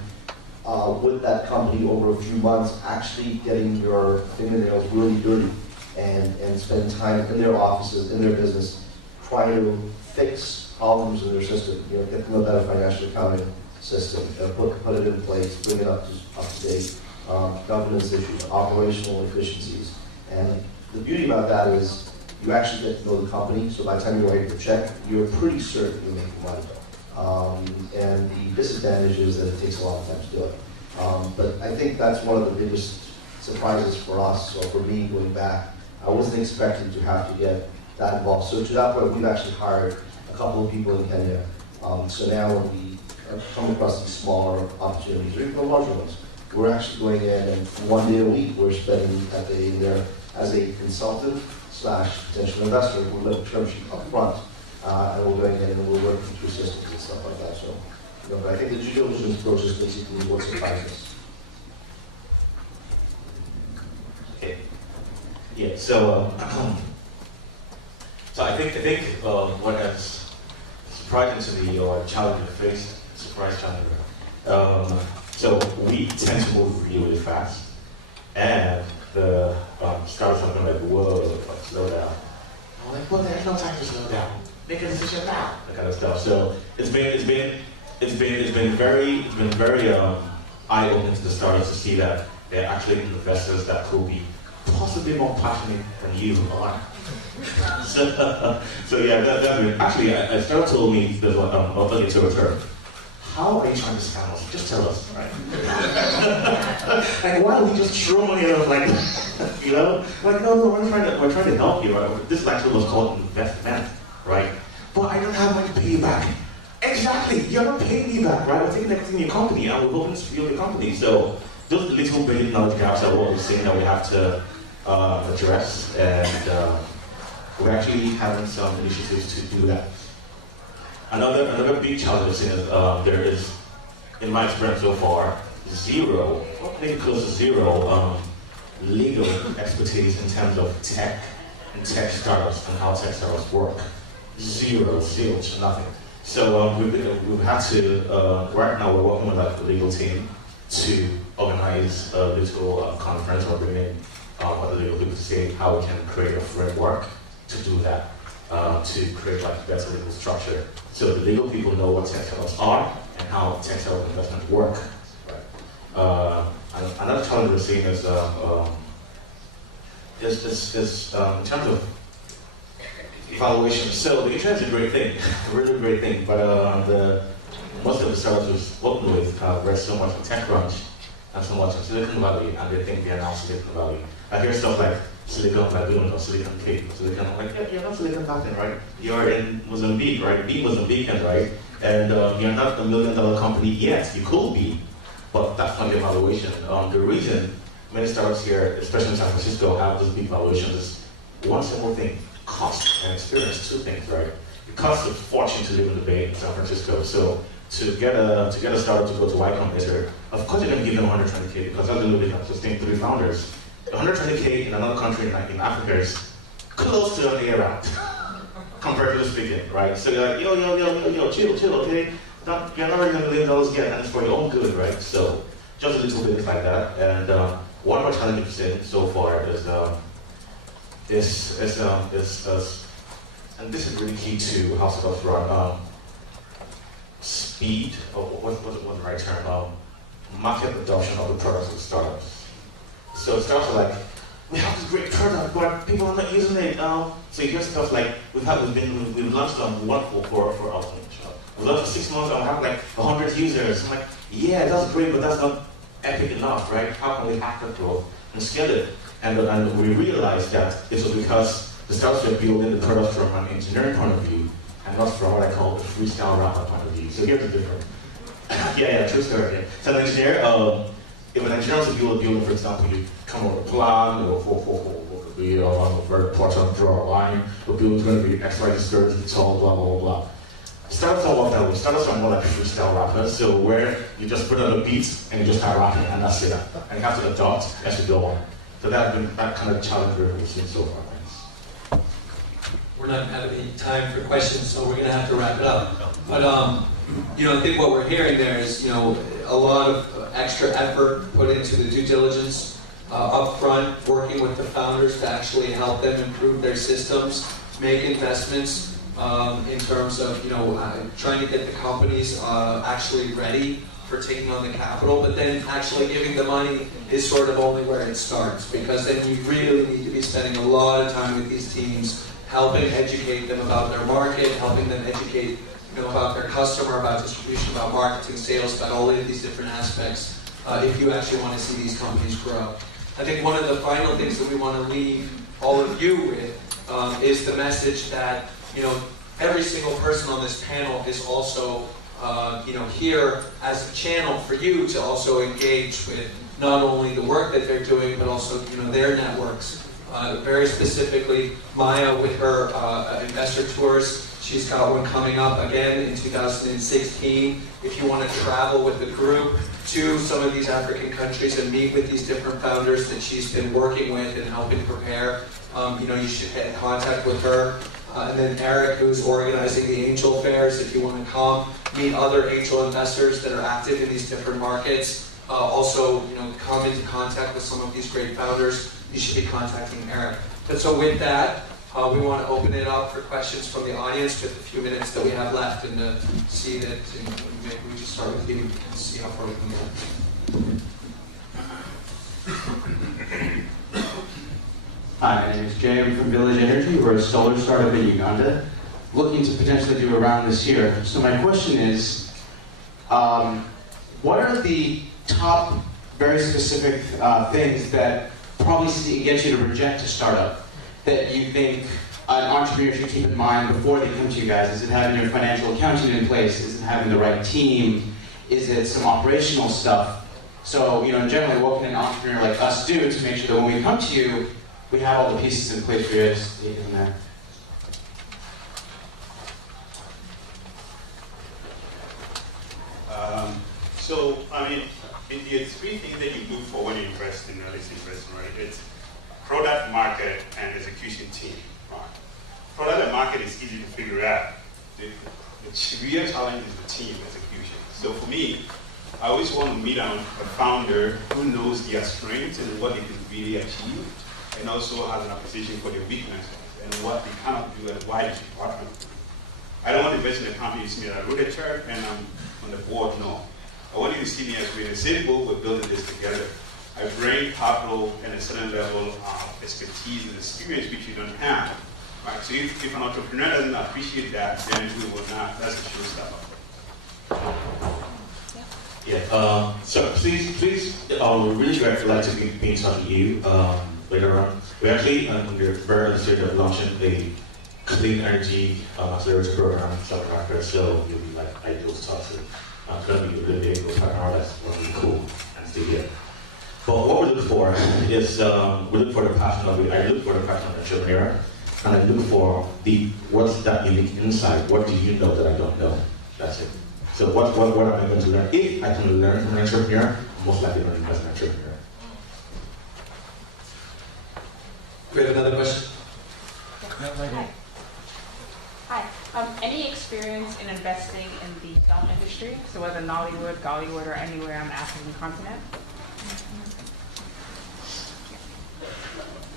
with that company over a few months, actually getting your fingernails really dirty and spend time in their offices, in their business, trying to fix problems in their system, get them a better financial accounting system, put it in place, bring it up to date, governance issues, operational efficiencies. And the beauty about that is you actually get to know the company, so by the time you write the check, you're pretty certain you're making money. And the disadvantage is that it takes a lot of time to do it. But I think that's one of the biggest surprises for us. So for me, going back, I wasn't expecting to have to get that involved. So to that point, we've actually hired a couple of people in Kenya. So now when we come across these smaller opportunities, or even the larger ones, we're actually going in and 1 day a week we're spending that day in there as a consultant / potential investor. We'll let the term sheet up front. And we're going in and we're working through systems and stuff like that. So, but I think the due diligence approach is basically what surprises us. Okay. Yeah. So, I think what has surprised to me or challenge we faced, surprise challenge. So we tend to move really, really fast, and the startups have been like, whoa, slow down. I'm like, well, there's no time to slow down. Make a decision now. That kind of stuff. So it's been very eye-opening to the startups to see that they're actually investors that could be possibly more passionate than you are. So yeah, that's been, actually, a startup told me, there's a term. How are you trying to scam us? Just tell us, right? Like, why don't we just throw money at us like that? You know? Like, no, we're trying to help you, right? This actually was called investment, right? But I don't have money to pay you back. Exactly, you're not paying me back, right? We're taking everything in your company and we're hoping to steal your company. So those little basic knowledge gaps are what we're saying that we have to address, and we're actually having some initiatives to do that. Another big challenge is there is, in my experience so far, zero, maybe close to zero, legal expertise in terms of tech and tech startups and how tech startups work. Zero to nothing. So we've had to, right now we're working with like the legal team to organize a little conference or bring in other legal people to say how we can create a framework to do that. To create like better legal structure, so the legal people know what tech startups are and how tech startup investments work. Right. And another challenge we're seeing is in terms of evaluation. So the internet is a great thing, a really great thing, but most of the startups we've working with have read so much on TechCrunch and so much on Silicon Valley, and they think they're now Silicon Valley. I hear stuff like Silicon Lagoon or Silicon Cape, Silicon, I'm like, yeah, you're not Silicon Valley, right? You're in Mozambique, right? Be Mozambican, right? And you're not $1 million company yet. You could be, but that's not the evaluation. The reason many startups here, especially in San Francisco, have those big valuations is one simple thing: cost and experience. Two things, right? It costs a fortune to live in the Bay in San Francisco. So to get a startup to go to Y Combinator, of course you're going to give them 120K because that's the way they can sustain 3 founders. 120K in another country in Africa is close to an A round, comparatively speaking, right? So you're like, yo, chill, okay? You're not really $1 million yet, and it's for your own good, right? So just a little bit like that. And one more challenge we've seen so far is, and this is really key to how startups run, speed, or what's the right term? Market adoption of the products of startups. So startups are like, we have this great product, but people are not using it. So you hear stuff like, we've launched on one for our shop. We've launched for 6 months and we have like 100 users. I'm like, yeah, that's great, but that's not epic enough, right? How can we hack that growth and scale it? And we realized that it was because the startups were building the product from an engineering point of view and not from what I call the freestyle rapper point of view. So here's the difference. Yeah, true story. Yeah. So an engineer, if an engineer wants to build a building, for example, you come up with a plan, for a very important draw a line, the building's going to be X, Y, Z, it's all blah, blah, blah. Startups don't work that way. Startups are more like freestyle rappers, so where you just put on a beat and you just start rapping, and that's it. And you have to adopt as you go on. So that's been that kind of challenge we've seen so far. Thanks. We're not having any time for questions, so we're going to have to wrap it up. But I think what we're hearing there is, a lot of extra effort put into the due diligence up front, working with the founders to actually help them improve their systems, make investments in terms of trying to get the companies actually ready for taking on the capital, but then actually giving the money is sort of only where it starts, because then you really need to be spending a lot of time with these teams, helping educate them about their market, helping them educate about their customer, about distribution, about marketing, sales, about all of these different aspects, if you actually want to see these companies grow. I think one of the final things that we want to leave all of you with is the message that, every single person on this panel is also, here as a channel for you to also engage with not only the work that they're doing, but also, their networks. Very specifically, Maya with her investor tours. She's got one coming up again in 2016. If you want to travel with the group to some of these African countries and meet with these different founders that she's been working with and helping prepare, you should get in contact with her. And then Eric, who's organizing the angel fairs, if you want to come, meet other angel investors that are active in these different markets. also, you know, come into contact with some of these great founders, you should be contacting Eric. And so with that, we want to open it up for questions from the audience with the few minutes that we have left, and see that, and maybe we just start with you and see how far we can go. Hi, my name is Jay. I'm from Village Energy. We're a solar startup in Uganda, looking to potentially do a round this year. So my question is, what are the top, very specific things that probably get you to reject a startup that you think an entrepreneur should keep in mind before they come to you guys? Is it having your financial accounting in place? Is it having the right team? Is it some operational stuff? So, you know, generally, what can an entrepreneur like us do to make sure that when we come to you, we have all the pieces in place for you guys in that? So, I mean, the three things that you look for when you invest in early investment, right? It's product, market, and execution team. Right? Product and market is easy to figure out. The real challenge is the team execution. So for me, I always want to meet a founder who knows their strengths and what they can really achieve, and also has an appreciation for their weaknesses and what they cannot do and why they should partner. I don't want to invest in a company you see me that I wrote a check and I'm on the board, no. I want you to see me as we're in the same boat, we're building this together. I bring capital and a certain level of expertise and experience which you don't have. Right? So if an entrepreneur doesn't appreciate that, then we will not, that's a showstopper. Yeah, so please, we're really grateful to be in touch with you later on. We actually, we're very interested in launching a clean energy accelerator program in South Africa, so you'll be like ideal to talk to. It's going to be really big, we'll partner, that's really cool, and stay here. But what we look for is, we look for the passion of it. I look for the passion of the entrepreneur, and I look for what's that unique insight? What do you know that I don't know? That's it. So what am I going to learn? If I can learn from an entrepreneur, I'm most likely going to invest in an entrepreneur. We have another question. Hi. Any experience in investing in the film industry? So whether Nollywood, Gollywood, or anywhere on the African continent?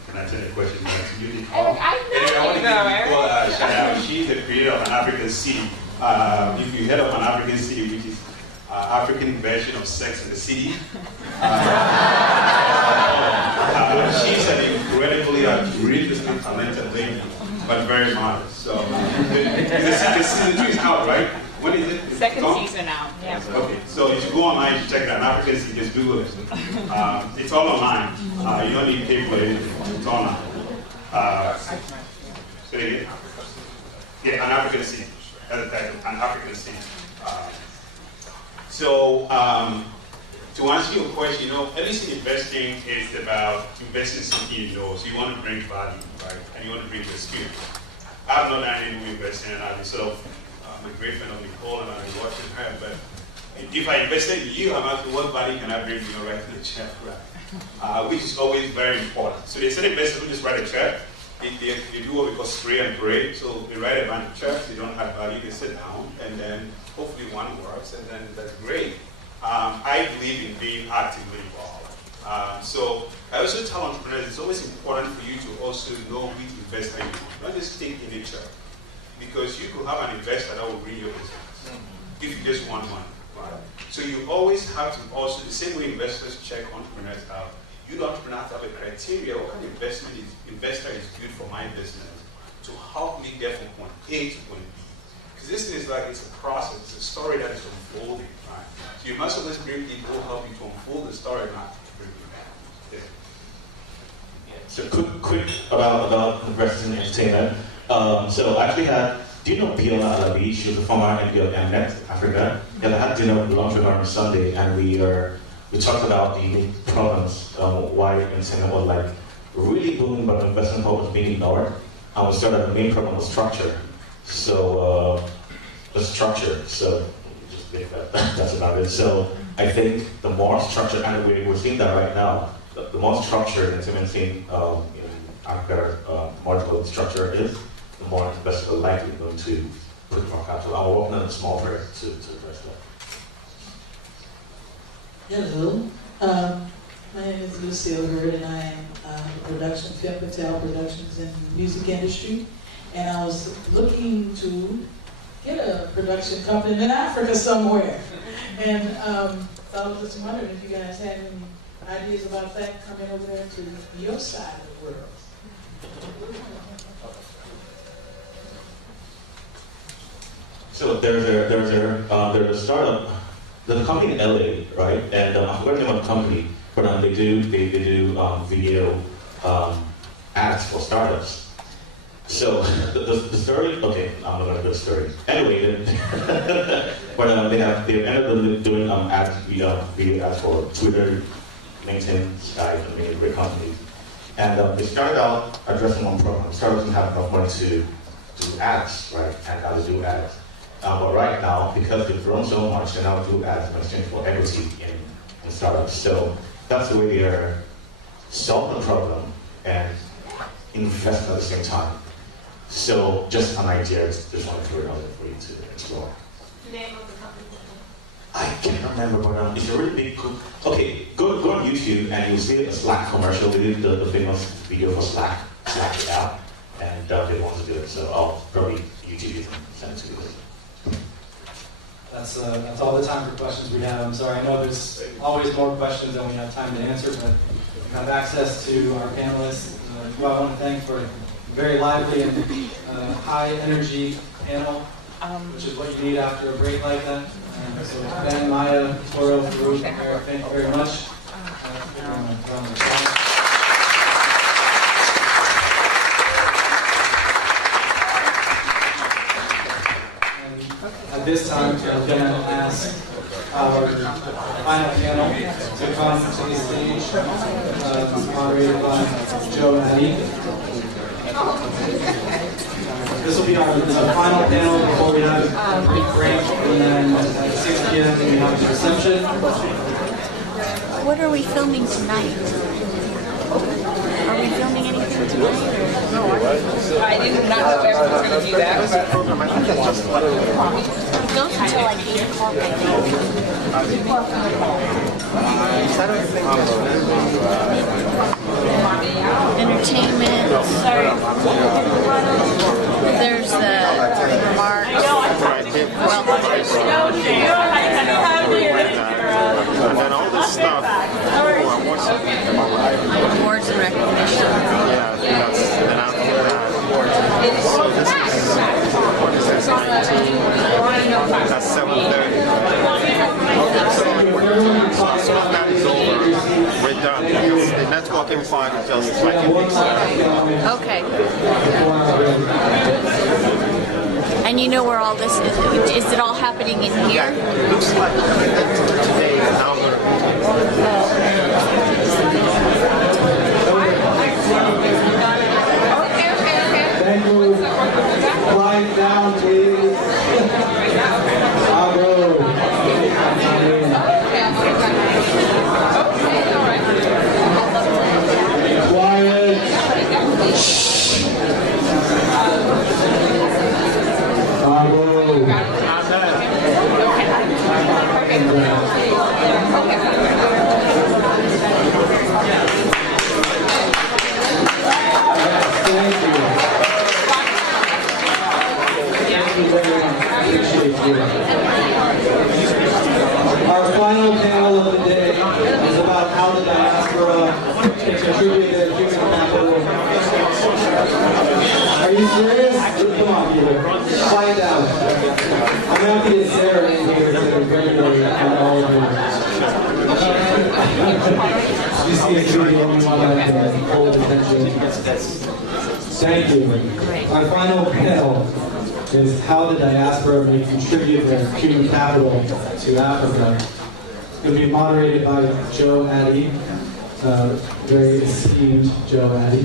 Can I tell you a question that's unique? Eric, I know you know, Eric. Shout out. She's the creator of an African city. If you heard of an African city, which is African version of Sex and the City, she's an incredibly outrageously talented lady, but very modest. So the season 2 is out, right? When is it? Second season out. Yeah. Okay, so you should go online, you should check it out. An African city, just Google it. It's all online. You don't need to pay for it. It's online. Say it again. Yeah, an African city. That's the title, an African city. To answer your question, at least in investing is about investing in something you know. So you want to bring value, right? And you want to bring your skills. I've not done any investing, and I'm a great fan of Nicole, and I've been watching her. But if I invested in you, I'm asking what value can I bring right to the check, right? Which is always very important. So they said investors who just write a check. They do what we call spray and pray. So they write a bunch of checks, they don't have value, they sit down, and then hopefully one works, and then that's great. I believe in being actively involved. So I also tell entrepreneurs it's always important for you to also know which investor you want. Don't just take any check. Because you could have an investor that will bring your business if you just want money. Right? So you always have to also, the same way investors check entrepreneurs out, you entrepreneur have to have a criteria. What kind of investor is good for my business to help me get from point A to point B? Because this is like, it's a process, it's a story that is unfolding, right? So you must always bring people who help you to unfold the story, not bring you back. Yeah. So quick about investing in entertainment. So I actually do you know Biola Alabi? She was a former MD of Mnet Africa. And I had dinner with lunch with her on Sunday, and we talked about the unique problems, why entertainment was like really booming, but investment was being ignored. And we started the main problem was structure. So the structure. So just think that's about it. So I think the more structure, and we're seeing that right now. The more structured entertainment scene in Africa, more the structure is, the more investors are likely going to put more capital. And we're working on a small project to address that. Hello. My name is Lucille Hurd, and I am a production, Film Patel Productions in the music industry. And I was looking to get a production company in Africa somewhere. And so I was just wondering if you guys had any ideas about that coming over there to your side of the world. So there's a startup, there's a company in LA, right? And I forgot the name of the company, but they do video ads for startups. So the story, okay, I'm not gonna do the story. Anyway, but they ended up doing video ads for Twitter, LinkedIn, Skype, and many great companies. And they started out addressing one problem. Startups didn't have enough money to do ads, right? And how to do ads. But right now, because they've grown so much, they now do ads in exchange for equity in startups. So that's the way they are solving the problem and invest at the same time. So just an idea, just wanted to throw it out there for you to explore. Name of the company. I can't remember, but it's a really big. Okay, go on YouTube and you'll see a Slack commercial. They did the famous video for Slack the app, and they want to do it. So I'll probably YouTube it and send it to you. That's all the time for questions we have. I'm sorry, I know there's always more questions than we have time to answer, but we have access to our panelists, who I want to thank for a very lively and high energy panel, which is what you need after a break like that. So Ben, Maya, Toro, Farouk, and Eric, thank you very much. At this time, I'm going to ask our final panel to come to the stage, moderated by Joe Addy. This will be our final panel before we have a quick break, and then at 6 p.m. we have a reception. What are we filming tonight? Are we filming anything tonight? I did not know everyone was going to do that. It goes until like 8 o'clock, I think. Entertainment. Sorry. There's the remarks. And then all this stuff. Awards and recognition. Yeah, then after that. So this is 19. That's 7:30. Okay, so as soon as that is over, we're done. Because the networking part is just like a big stuff. Okay. And you know where all this is? Is it all happening in here? Yeah, it looks like today now we're Thank you. Quiet down, please. I'll go. Quiet. I'll go. Thank you. Our final panel of the day is about how the diaspora can contribute to human capital. Are you serious? Come on, people. Quiet down. I'm happy to Sarah in here to regulate on all of you. You see it's really the only one that can hold attention. Thank you. Our final panel is how the diaspora may contribute their human capital to Africa. It's going to be moderated by Joe Addy, very esteemed Joe Addy.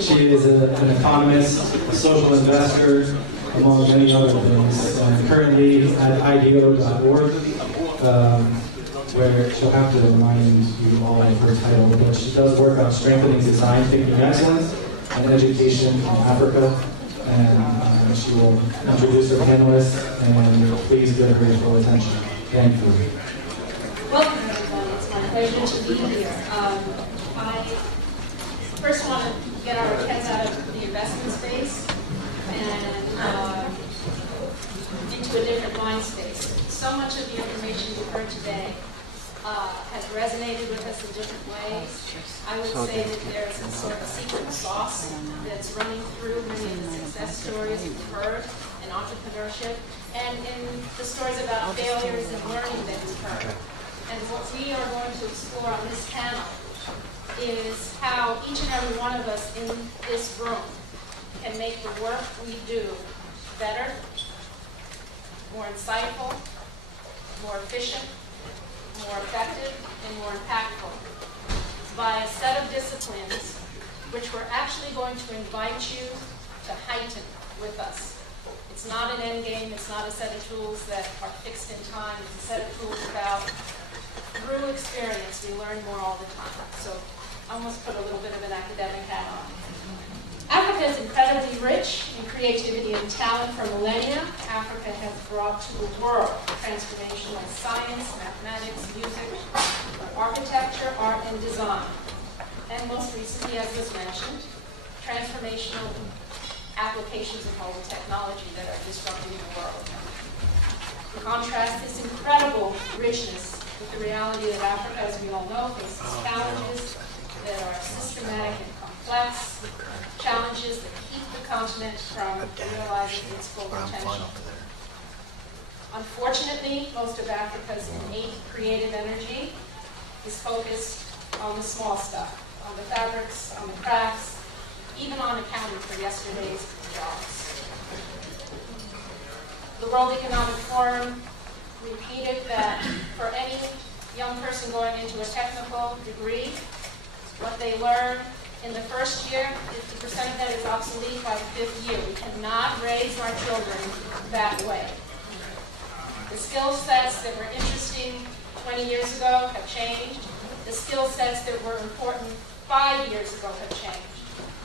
She is an economist, a social investor, among many other things. Currently at IDEO.org, where she'll have to remind you all of her title, but she does work on strengthening design thinking excellence and education in Africa. And she will introduce her panelists, and please give her your full attention. Thank you. pleasure to be here. I first want to get our heads out of the investment space and into a different mind space. So much of the information we've heard today has resonated with us in different ways. I would say that there's some sort of secret sauce that's running through many of the success stories we've heard in entrepreneurship and in the stories about failures and learning that we've heard. And what we are going to explore on this panel is how each and every one of us in this room can make the work we do better, more insightful, more efficient, more effective, and more impactful by a set of disciplines which we're actually going to invite you to heighten with us. It's not an end game, it's not a set of tools that are fixed in time, it's a set of tools about through experience we learn more all the time. So I almost put a little bit of an academic hat on. Africa is incredibly rich in creativity and talent for millennia. Africa has brought to the world transformation like science, mathematics, music, architecture, art, and design. And most recently, as was mentioned, transformational applications of mobile technology that are disrupting the world. Contrast this incredible richness with the reality that Africa, as we all know, faces challenges that are systematic and complex, challenges that keep the continent from realizing its full potential. Unfortunately, most of Africa's innate creative energy is focused on the small stuff, on the fabrics, on the crafts, even on accounting for yesterday's jobs. The World Economic Forum repeated that for any young person going into a technical degree, what they learn in the first year, 50% of that is obsolete by the 5th year. We cannot raise our children that way. The skill sets that were interesting 20 years ago have changed. The skill sets that were important 5 years ago have changed.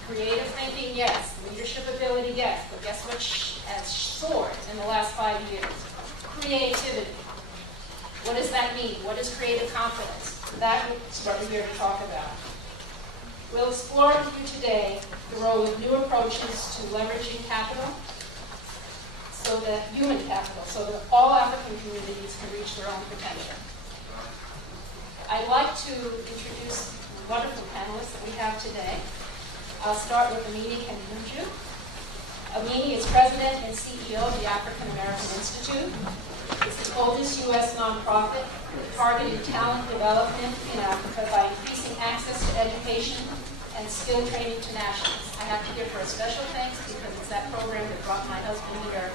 Creative thinking, yes. Leadership ability, yes. But guess what has soared in the last 5 years? Creativity. What does that mean? What is creative confidence? That is what we're here to talk about. We'll explore with you today the role of new approaches to leveraging capital, so that human capital, so that all African communities can reach their own potential. I'd like to introduce the wonderful panelists that we have today. I'll start with Amini Kanunju. Amini is President and CEO of the African American Institute. It's the oldest U.S. nonprofit targeting talent development in Africa by increasing access to education and skill training to nationals. I have to give her a special thanks because it's that program that brought my husband here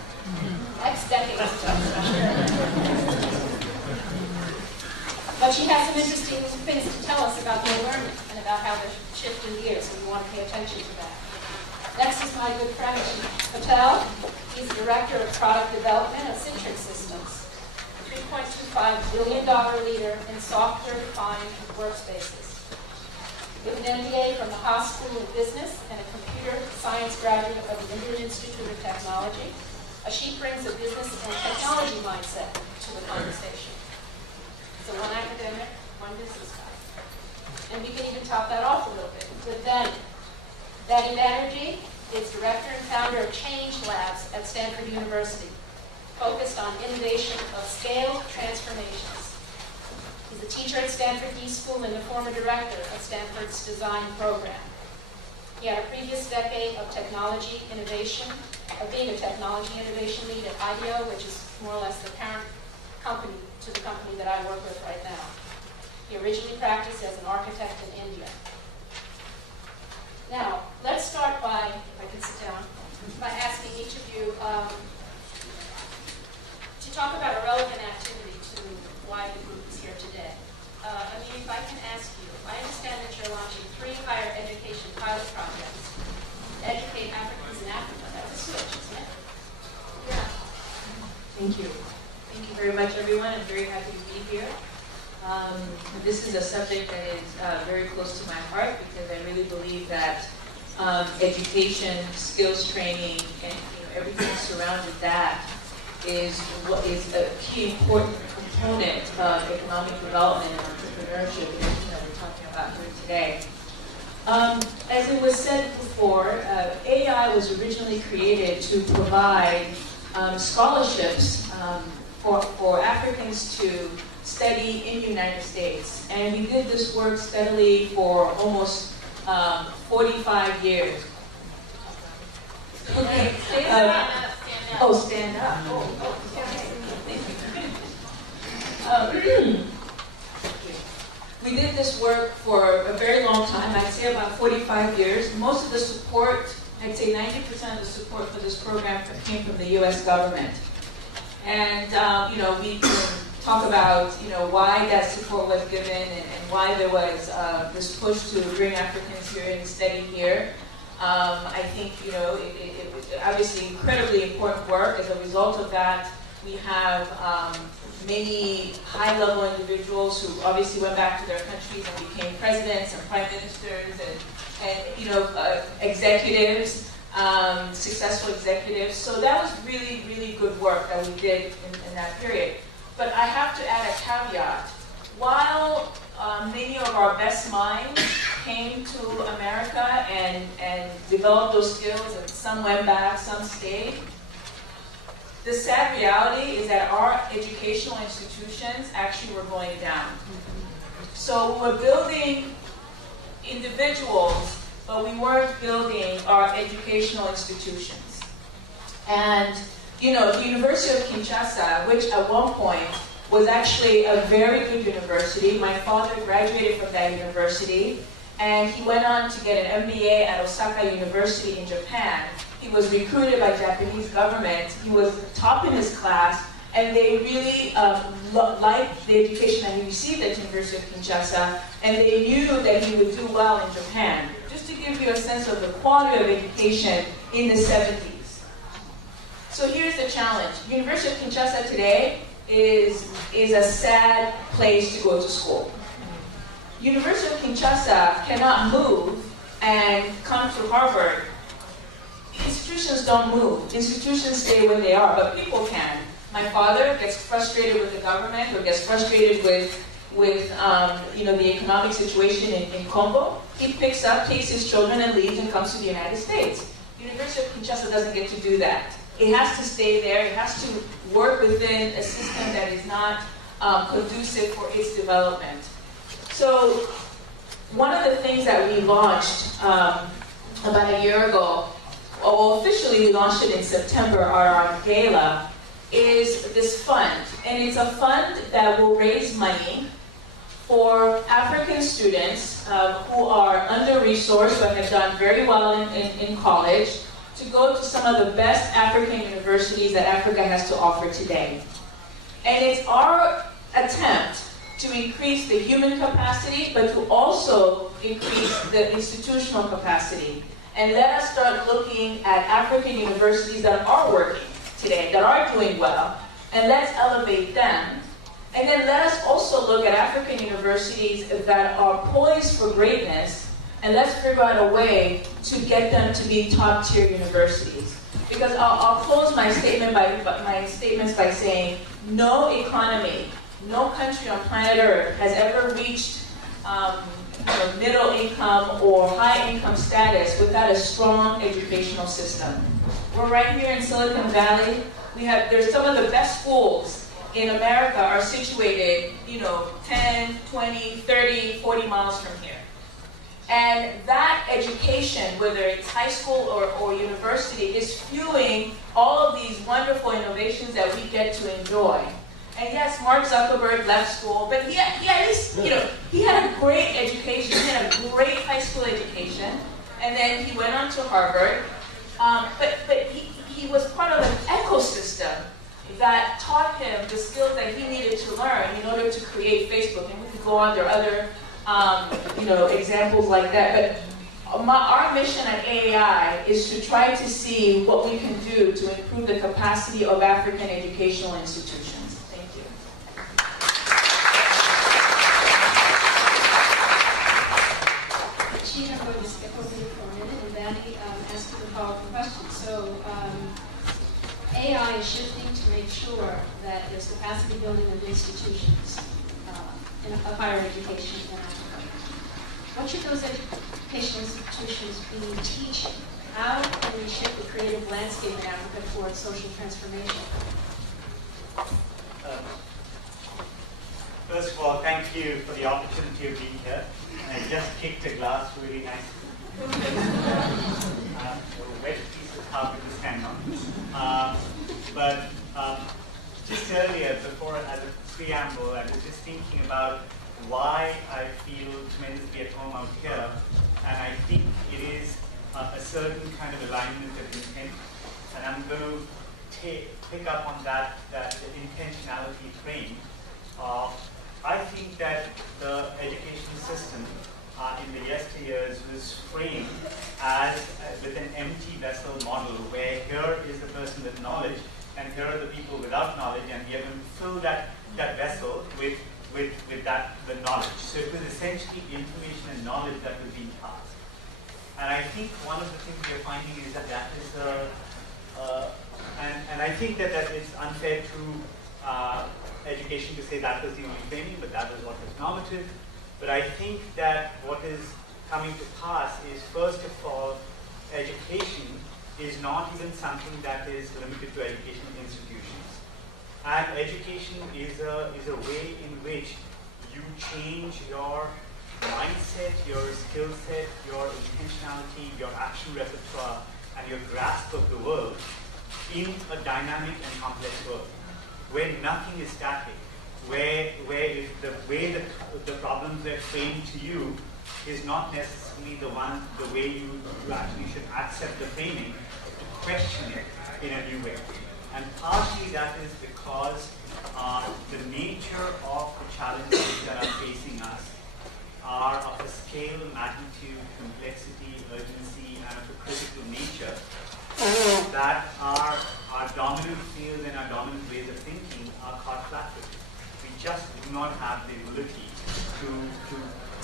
X decades ago. But she has some interesting things to tell us about their learning and about how they're shifting gears, and we want to pay attention to that. Next is my good friend, Patel. He's the Director of Product Development at Citrix Systems, a $3.25 billion leader in software-defined workspaces. With an MBA from the Haas School of Business and a computer science graduate of the Indian Institute of Technology, she brings a business and technology mindset to the conversation. So one academic, one business guy. And we can even top that off a little bit with Danny. Danny Banerjee is director and founder of Change Labs at Stanford University, focused on innovation of scale transformations. He's a teacher at Stanford D School and the former director of Stanford's design program. He had a previous decade of technology innovation, of being a technology innovation lead at IDEO, which is more or less the parent company to the company that I work with right now. He originally practiced as an architect in India. Now, let's start by, if I can sit down, by asking each of you to talk about a relevant activity to why the group is here today. I mean, if I can ask you, I understand that you're launching 3 higher education pilot projects to educate Africans in Africa. That's a switch, isn't it? Yeah. Thank you. Thank you very much, everyone. I'm very happy to be here. This is a subject that is very close to my heart because I really believe that education, skills training, and everything surrounding that is what is a key important component of economic development and entrepreneurship and everything that we're talking about here today. As it was said before, AI was originally created to provide scholarships for Africans to study in the United States. And we did this work steadily for almost 45 years. Okay. Stand up. Oh, stand up. Oh, okay. We did this work for a very long time, I'd say about 45 years. Most of the support, I'd say 90% of the support for this program came from the US government. And, we can talk about, why that support was given and why there was this push to bring Africans here and study here. I think, it obviously incredibly important work. As a result of that, we have many high-level individuals who obviously went back to their countries and became presidents and prime ministers and executives, successful executives. So that was really, really good work that we did in that period. But I have to add a caveat. While many of our best minds came to America and developed those skills, and some went back, some stayed, the sad reality is that our educational institutions actually were going down. So we're building individuals, but we weren't building our educational institutions. And, the University of Kinshasa, which at one point was actually a very good university. My father graduated from that university, and he went on to get an MBA at Osaka University in Japan. He was recruited by Japanese government. He was top in his class, and they really liked the education that he received at the University of Kinshasa, and they knew that he would do well in Japan. Just to give you a sense of the quality of education in the 70s. So here's the challenge. University of Kinshasa today is a sad place to go to school. University of Kinshasa cannot move and come to Harvard. Institutions don't move. Institutions stay where they are, but people can. My father gets frustrated with the government or gets frustrated with the economic situation in Congo. He picks up, takes his children and leaves and comes to the United States. University of Kinshasa doesn't get to do that. It has to stay there. It has to work within a system that is not conducive for its development. So one of the things that we launched about a year ago, well, officially we launched it in September, our gala, is this fund. And it's a fund that will raise money for African students who are under-resourced, but have done very well in college, to go to some of the best African universities that Africa has to offer today. And it's our attempt to increase the human capacity, but to also increase the institutional capacity. And let us start looking at African universities that are working today, that are doing well, and let's elevate them. And then let us also look at African universities that are poised for greatness, and let's figure out a way to get them to be top-tier universities. Because I'll close my statements by saying, no economy, no country on planet Earth has ever reached middle income or high income status without a strong educational system. We're right here in Silicon Valley. There's some of the best schools in America are situated, 10, 20, 30, 40 miles from here. And that education, whether it's high school or university, is fueling all of these wonderful innovations that we get to enjoy. And yes, Mark Zuckerberg left school, but he at least, he had a great education. He had a great high school education, and then he went on to Harvard. But he was part of an ecosystem that taught him the skills that he needed to learn in order to create Facebook. And we could go on, there are other examples like that. But our mission at AAI is to try to see what we can do to improve the capacity of African educational institutions. Thank you. Chi, I'm going to skip over you for a minute and then ask you the follow-up question. So AI is shifting to make sure that there's capacity building of institutions of higher education in Africa. What should those educational institutions be teaching? How can we shift the creative landscape in Africa towards social transformation? First of all, thank you for the opportunity of being here. And I just kicked a glass really nicely. A wet piece of carpet to stand on. Just earlier, before as a preamble, I was just thinking about why I feel tremendously at home out here. And I think it is a certain kind of alignment of intent. And I'm going to pick up on that intentionality train. I think that the education system in the yesteryears was framed as with an empty vessel model, where here is the person with knowledge, and here are the people without knowledge, and we are going to fill that vessel with the knowledge. So it was essentially information and knowledge that was being passed. And I think one of the things we are finding is that is and I think that it's unfair to education to say that was the only framing, but that was what was normative. But I think that what is coming to pass is, first of all, education is not even something that is limited to educational institutions. And education is a way in which you change your mindset, your skill set, your intentionality, your action repertoire, and your grasp of the world in a dynamic and complex world, where nothing is static, where if the way that the problems are framed to you is not necessarily the way you actually should accept the framing, to question it in a new way. And partially that is because the nature of the challenges that are facing us are of a scale, magnitude, complexity, urgency, and of a critical nature that our dominant fields and our dominant ways of thinking are caught flat with. We just do not have the ability to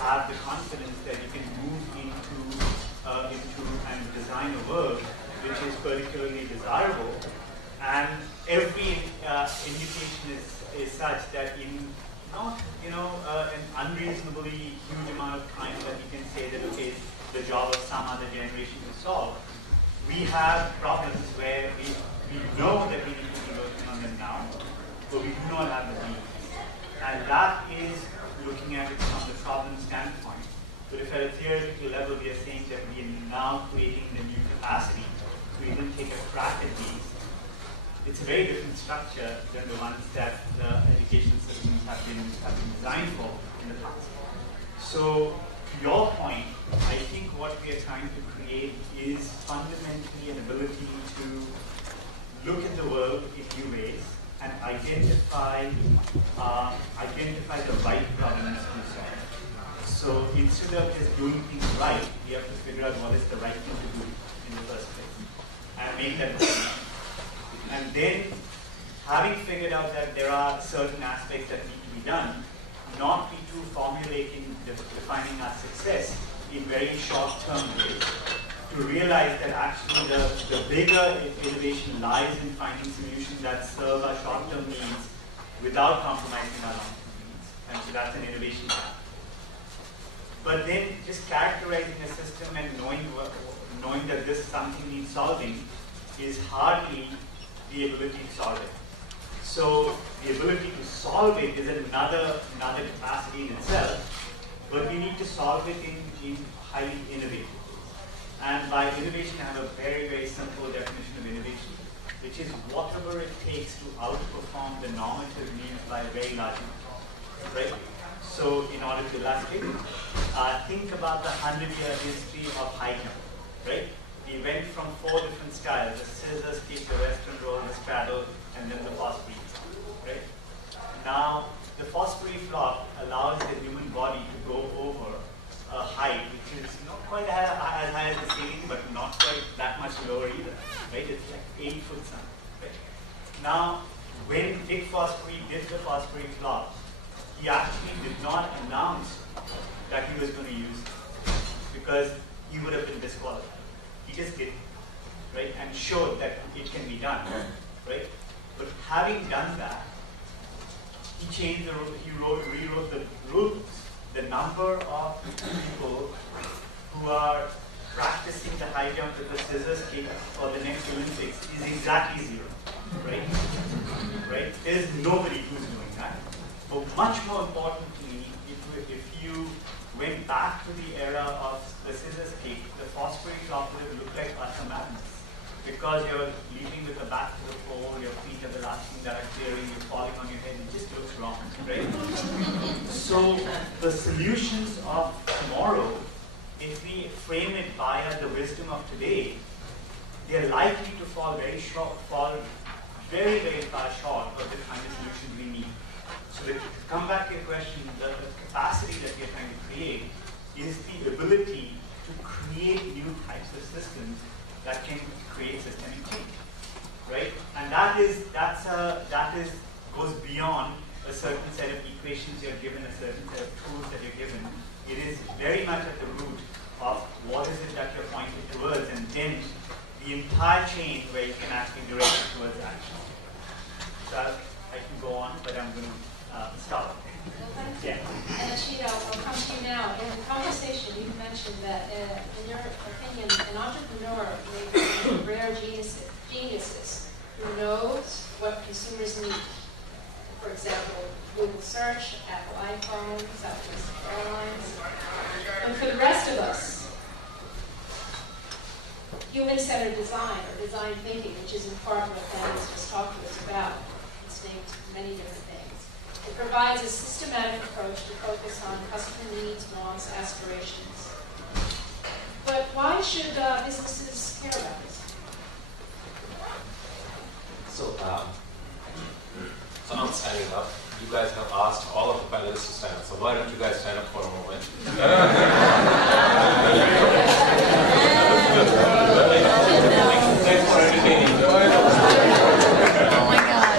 have the confidence that you can move into and design a world which is particularly desirable. And every indication is such that in not an unreasonably huge amount of time that we can say that okay, it's the job of some other generation to solve. We have problems where we know that we need to be working on them now, but we do not have the means. And that is looking at it from the problem standpoint. But if at a theoretical level we are saying that we are now creating the new capacity to even take a crack at these, it's a very different structure than the ones that the education systems have been designed for in the past. So to your point, I think what we are trying to create is fundamentally an ability to look at the world in new ways and identify the right problems to solve. So instead of just doing things right, we have to figure out what is the right thing to do in the first place and make that decision. And then, having figured out that there are certain aspects that need to be done, not be too formulating defining our success in very short-term ways, to realize that actually the bigger innovation lies in finding solutions that serve our short-term needs without compromising our long-term needs. And so that's an innovation path. But then just characterizing a system and knowing that this something needs solving is hardly the ability to solve it. So the ability to solve it is another capacity in itself, but we need to solve it in highly innovative. And by innovation, I have a very, very simple definition of innovation, which is whatever it takes to outperform the normative needs by a very large amount, right? So in order to illustrate, think about the 100-year history of high jump, right? We went from 4 different styles: the scissors, kick, the western roll, the straddle, and then the Fosbury, right? Now, the Fosbury flop allows the human body to go over a height which is not quite as high as the ceiling, but not quite that much lower either, right? It's like 8 foot something, right? Now, when Dick Fosbury did the Fosbury flop, he actually did not announce that he was going to use it because he would have been disqualified. He just did it, right? And showed that it can be done, right? But having done that, rewrote the rules. The number of people who are practicing the high jump with the scissors kick for the next Olympics is exactly 0, right? Right? There's nobody who's doing that. But much more importantly, if you went back to the era of the scissors kick, the phosphorus operative looked like utter madness. Because you're leaping with the back to the pole, your feet are the last thing that are clearing, you're falling on your head, it just looks wrong, right? So the solutions of tomorrow, if we frame it via the wisdom of today, they're likely to fall very, very far short of the kind of solutions we need. So to come back to your question, the capacity that we're trying to create is the ability to create new types of systems that can create systemic change, right? And that goes beyond a certain set of equations you're given, a certain set of tools that you're given. It is very much at the root of what is it that you're pointing towards, and then the entire chain where you can actually direct it towards action. So I can go on, but I'm going to stop. Yeah. And Ashita, I'll come to you now. In the conversation, you mentioned that, in your opinion, an entrepreneur may be one of rare geniuses who knows what consumers need. For example, Google search, Apple iPhone, Southwest Airlines. And for the rest of us, human-centered design or design thinking, which is in part what Danny's just talked to us about, it's named many different things. It provides a systematic approach to focus on customer needs, wants, aspirations. But why should businesses care about this? So I'm signing up. You guys have asked all of the panelists to sign up, so why don't you guys sign up for a moment? Thanks for entertaining. Oh my God.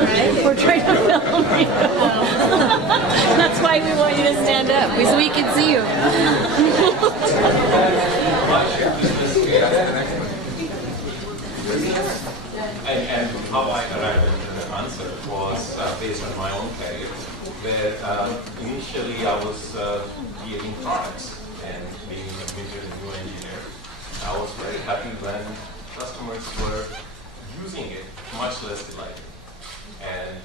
Right? We're trying to film you. That's why we want you to stand up, so we can see you. And how I arrived at the answer was based on my own career, where initially I was creating products and being admitted a new engineer. I was very happy when customers were using it, much less delighted. And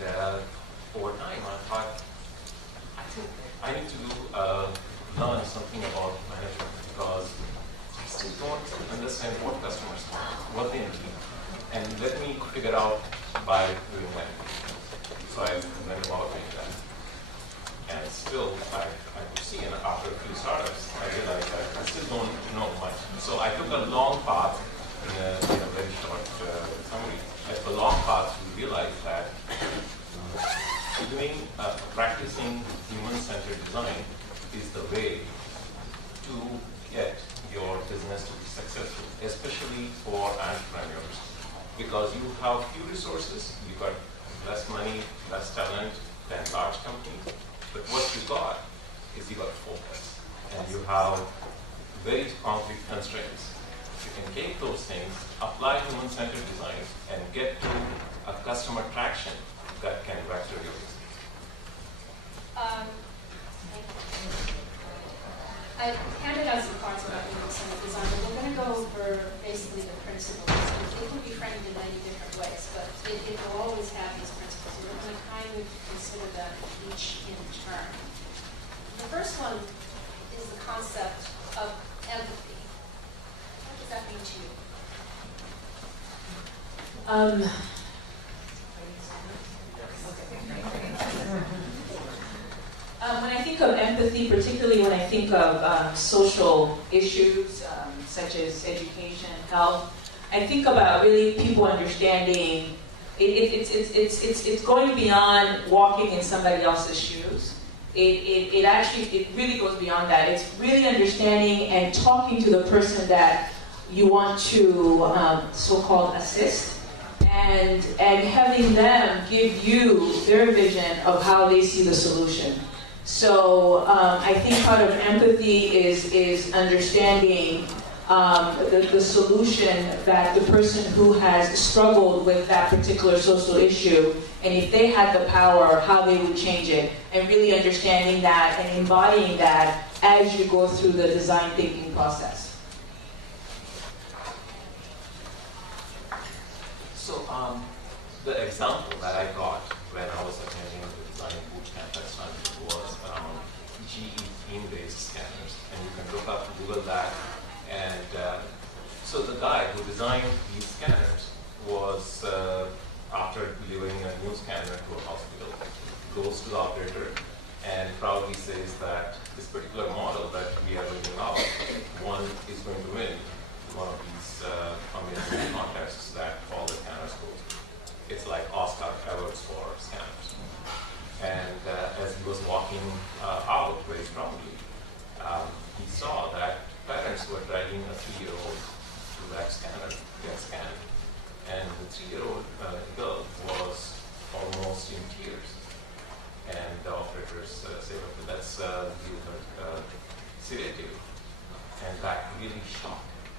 over time I thought, I think I need to learn something about management, because I still don't understand what customers want, what they need. And let me figure out by doing that. So I went about doing that. And still, I see, and after a few startups, I realized that I still don't know much. So I took a long path in a very short summary. At the long path, we realized that practicing human-centered design is the way to get your business to be successful, especially for entrepreneurs. Because you have few resources, you got less money, less talent than large companies. But what you got is you got focus, and you have very concrete constraints. You can take those things, apply human-centered design, and get to a customer traction that can vector your business. I handed out some cards about human-centered design, but we're going to go over basically the principles. It can be framed in many different ways, but it will always have these principles. And we're going to kind of consider them each in turn. The first one is the concept of empathy. What does that mean to you? When I think of empathy, particularly when I think of social issues such as education, health, I think about really people understanding. It's going beyond walking in somebody else's shoes. It really goes beyond that. It's really understanding and talking to the person that you want to so-called assist, and having them give you their vision of how they see the solution. So I think part of empathy is understanding the solution that the person who has struggled with that particular social issue, and if they had the power, how they would change it, and really understanding that and embodying that as you go through the design thinking process. So the example that I got when I was attending the design bootcamp at Stanford was around GE theme-based scanners, and you can look up, Google that, and so the guy who designed these scanners was, after delivering a new scanner to a hospital, goes to the operator and proudly says that this particular model that we are bringing out, one is going to win one of these amazing contests that all the scanners go through. It's like Oscar awards for scanners. And as he was walking out very strongly, he saw that parents were dragging a 3-year-old to that scanner to get scanned. And the 3-year-old girl was almost in tears. And the operators said, okay, let's give her sedative. And that really shocked him.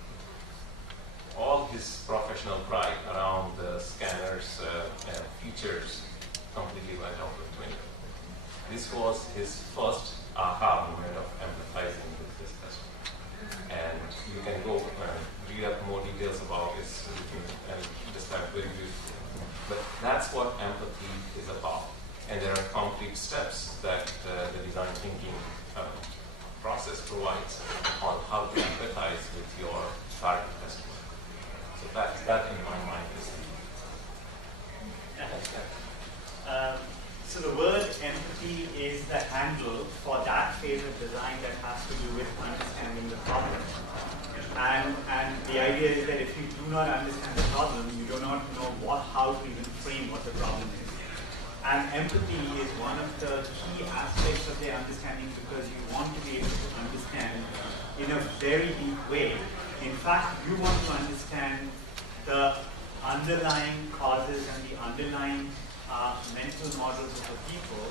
All his professional pride around the scanner's features completely went out the window. This was his first aha moment of empathizing with this customer. And you can go read up more details about this and describe very beautifully. But that's what empathy is about. And there are concrete steps that the design thinking process provides on how to empathize with your target customer. So that in my mind is so the word empathy is the handle for that phase of design that has to do with understanding the problem. And the idea is that if you do not understand the problem, you do not know how to even frame what the problem is. And empathy is one of the key aspects of their understanding because you want to be able to understand in a very deep way. In fact, you want to understand the underlying causes and the underlying mental models of the people,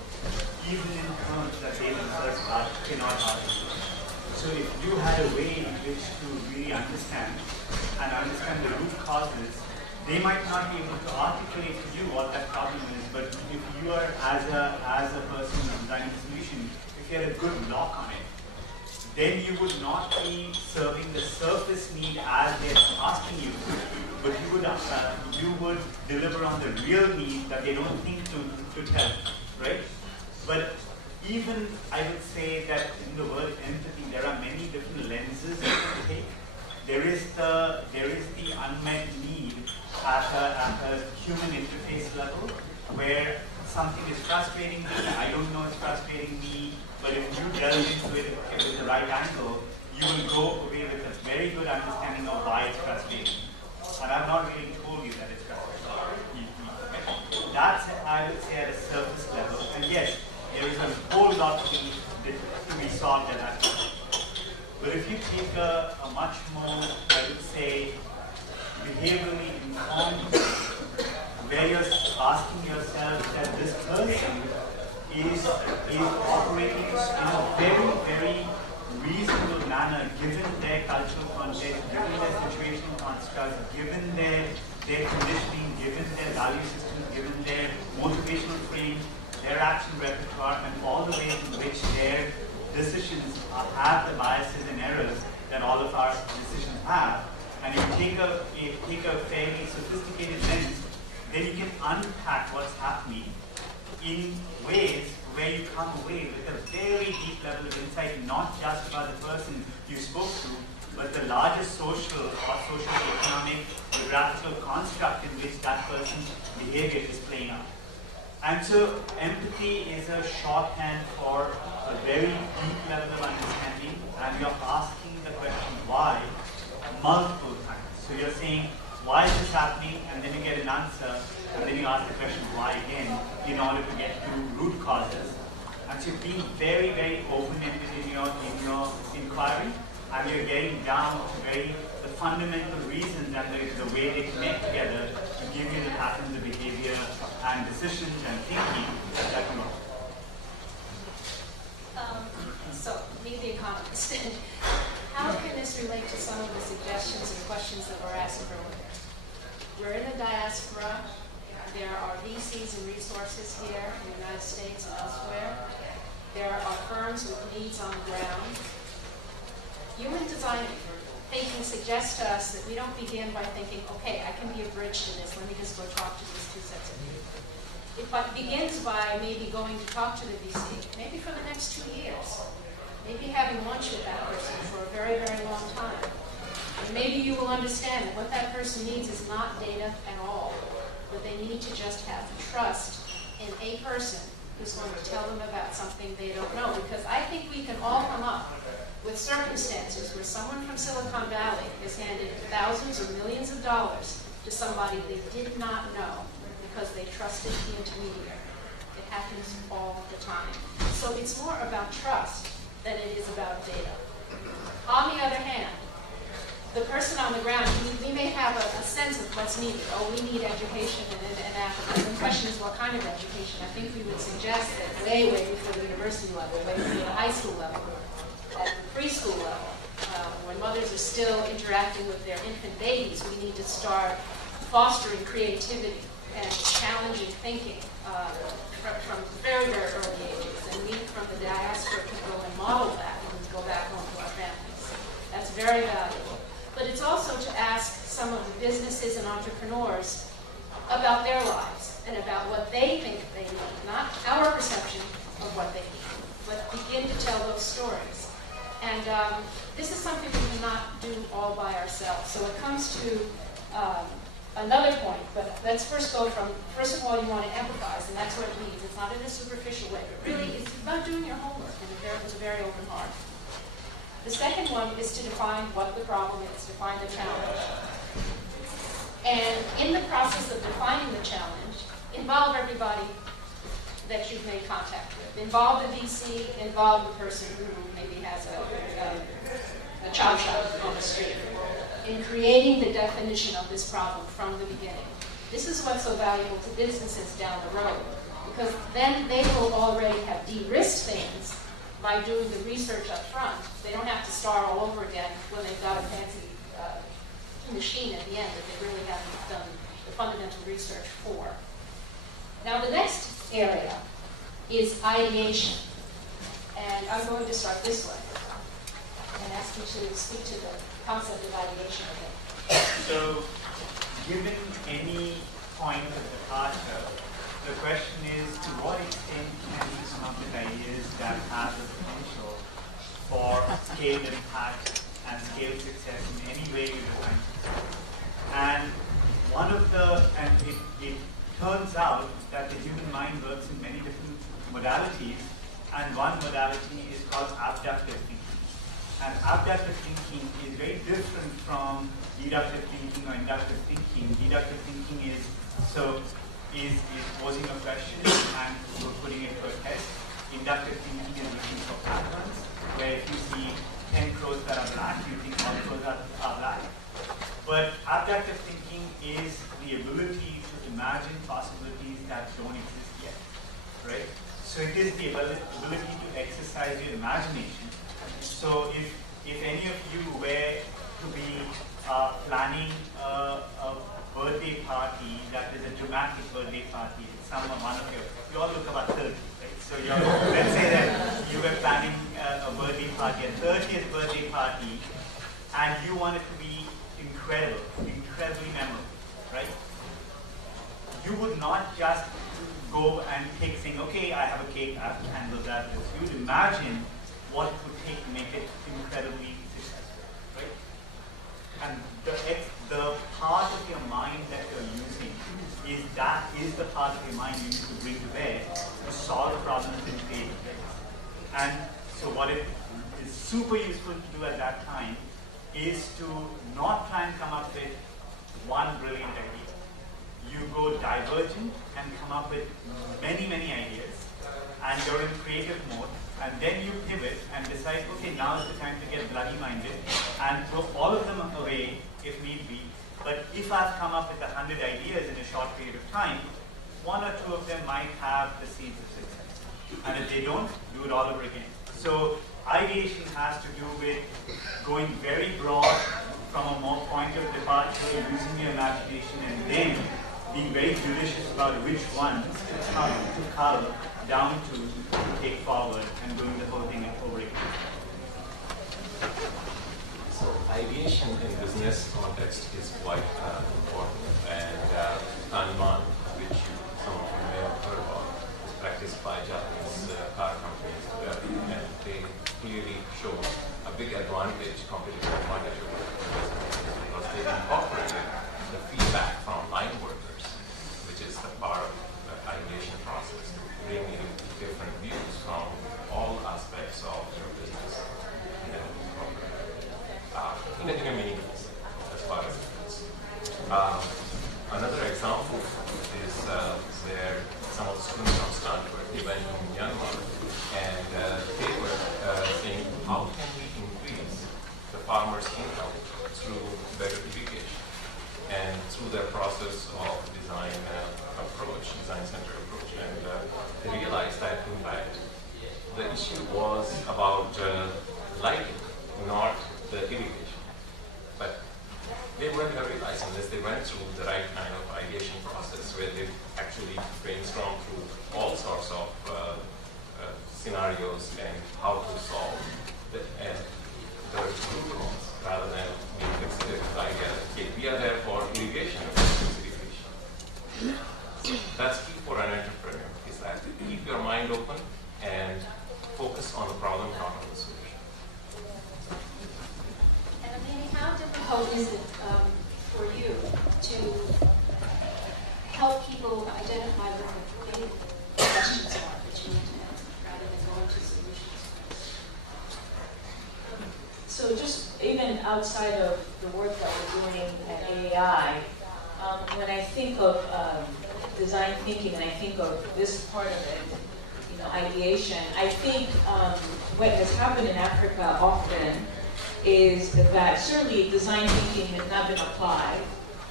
even in terms that they themselves cannot articulate. So if you had a way in which to really understand the root causes, they might not be able to articulate to you what that problem is, but if you are, as a person designing a solution, if you had a good lock on it, then you would not be serving the surface need as they're asking you to, but you would deliver on the real need that they don't think to tell, right? But even I would say that in the word empathy, there are many different lenses you can take. There is the unmet need at a human interface level, where something is frustrating me, I don't know it's frustrating me, but if you delve into it with the right angle, you will go away with a very good understanding of why it's frustrating. And I've not really told you that it's frustrating. That's, I would say, at a surface level. And yes, there is a whole lot to be solved at that level. But if you take a much more, I would say, behaviorally informed, where you're asking yourself that this person is operating in a very, very reasonable manner, given their cultural context, given their situational constructs, given their conditioning, given their value systems, given their motivational frame, their action repertoire, and all the ways in which their decisions have the biases and errors that all of our decisions have. And if you take a fairly sophisticated lens, then you can unpack what's happening in ways where you come away with a very deep level of insight, not just about the person you spoke to, but the larger social or socio-economic, geographical construct in which that person's behavior is playing out. And so empathy is a shorthand for a very deep level of understanding, and you're asking the question why multiple times. So you're saying, why is this happening? And then you get an answer, and then you ask the question why again in order to get to root causes. And so being very, very open-ended in your inquiry, and you're getting down to the fundamental reasons and the way they connect together to give you the patterns of behavior and decisions and thinking that come up. So, me the economist, how can this relate to some of the diaspora. There are VCs and resources here in the United States and elsewhere. There are firms with needs on the ground. Human design thinking suggests to us that we don't begin by thinking, okay, I can be a bridge to this, let me just go talk to these two sets of people. It begins by maybe going to talk to the VC, maybe for the next 2 years, maybe having lunch with that person for a very, very long time. And maybe you will understand that what that person needs is not data at all, but they need to just have trust in a person who's going to tell them about something they don't know. Because I think we can all come up with circumstances where someone from Silicon Valley has handed thousands or millions of dollars to somebody they did not know because they trusted the intermediary. It happens all the time. So it's more about trust than it is about data. On the other hand, the person on the ground, we may have a sense of what's needed. Oh, we need education in Africa. The question is what kind of education. I think we would suggest that way before the university level, way before the high school level, at the preschool level, when mothers are still interacting with their infant babies, we need to start fostering creativity and challenging thinking from very, very early ages. And we from the diaspora can go and model that and go back home to our families. That's very valuable. But it's also to ask some of the businesses and entrepreneurs about their lives and about what they think they need, not our perception of what they need, but begin to tell those stories. And this is something we cannot do all by ourselves. So it comes to another point, but let's first go from, first of all, you want to empathize, and that's what it means. It's not in a superficial way, but really it's about doing your homework with a very open heart. The second one is to define what the problem is, define the challenge. And in the process of defining the challenge, involve everybody that you've made contact with. Involve the VC, involve the person who maybe has a chop shop on the street. In creating the definition of this problem from the beginning. This is what's so valuable to businesses down the road, because then they will already have de-risked things by doing the research up front. They don't have to start all over again when they've got a fancy machine at the end that they really haven't done the fundamental research for. Now the next area is ideation. And I'm going to start this way and ask you to speak to the concept of ideation again. So, given any point of departure, the question is to what extent can you come up with ideas that have the potential for scale impact and scale success in any way you define success. And it turns out that the human mind works in many different modalities, and one modality is called abductive thinking. And abductive thinking is very different from deductive thinking or inductive thinking. Deductive thinking is posing a question and putting it to a test. Inductive thinking is looking for patterns, where if you see 10 crows that are black, you think all crows are black. But abductive thinking is the ability to imagine possibilities that don't exist yet, right? So it is the ability to exercise your imagination. So if any of you were to be planning a birthday party that is a dramatic birthday party, you all look about 30, right? So let's say that you were planning a birthday party, a 30th birthday party, and you want it to be incredible, incredibly memorable, right? You would not just go and take saying, okay, I have a cake, I have to handle that. You would imagine what it would take to make it incredibly successful, right? And the part of your mind that you're using is the part of your mind you need to bring to bear to solve problems in creative ways. And so what it is super useful to do at that time is to not try and come up with one brilliant idea. You go divergent and come up with many, many ideas, and you're in creative mode, and then you pivot and decide, okay, now is the time to get bloody-minded and throw all of them away if need be. But if I've come up with 100 ideas in a short period of time, one or two of them might have the seeds of success. And if they don't, do it all over again. So ideation has to do with going very broad from a more point of departure, using your imagination, and then about which ones to cull down to take forward and doing the whole thing over again. So ideation in business context is quite important, and Kanban, which some of you may have heard about, is practiced by Japanese car companies, and they clearly show a big advantage, competitive advantage over business, because they incorporated the feedback from line workers, which is the part of the ideation process, to bring in different views from all aspects of your business and then incorporate in a meaningful way, as far as it is. Another example is where some of the students from Stanford, they went to Myanmar, and they were saying, how can we increase the farmers' income through better irrigation and through their process of design approach, design-centered approach. And they realized that, in fact, the issue was about lighting, not the irrigation. But they weren't going to realize unless they went through the right kind of ideation process, where they actually brainstorm through all sorts of scenarios and how to solve the root cause, rather than being fixated with the idea that, okay, we are there for irrigation and irrigation. That's key for an entrepreneur, is that keep your mind open and focus on the problem, not on the solution. And Amini, how difficult is it for you to help people identify what the big questions are that you need to answer, rather than go into solutions? So just even outside of the work that we're doing at AAI, when I think of design thinking and I think of this part of it, ideation, I think what has happened in Africa often is that certainly design thinking has not been applied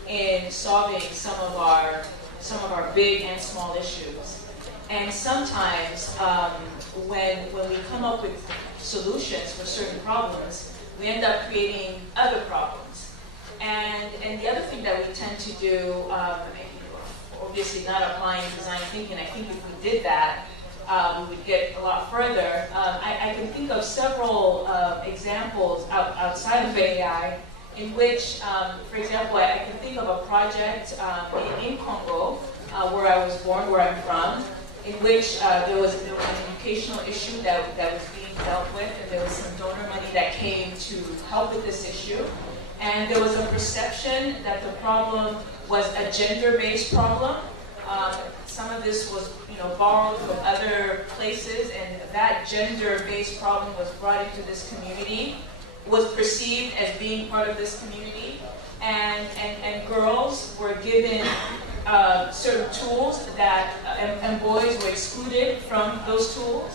in solving some of our big and small issues. And sometimes when we come up with solutions for certain problems, we end up creating other problems. And the other thing that we tend to do, obviously not applying design thinking, I think if we did that, we would get a lot further. I can think of several examples outside of AI in which, for example, I can think of a project in Congo, where I was born, where I'm from, in which there was an educational issue that was being dealt with, and there was some donor money that came to help with this issue. And there was a perception that the problem was a gender-based problem. Some of this was, borrowed from other places, and that gender-based problem was brought into this community, was perceived as being part of this community, and girls were given certain tools that, and boys were excluded from those tools,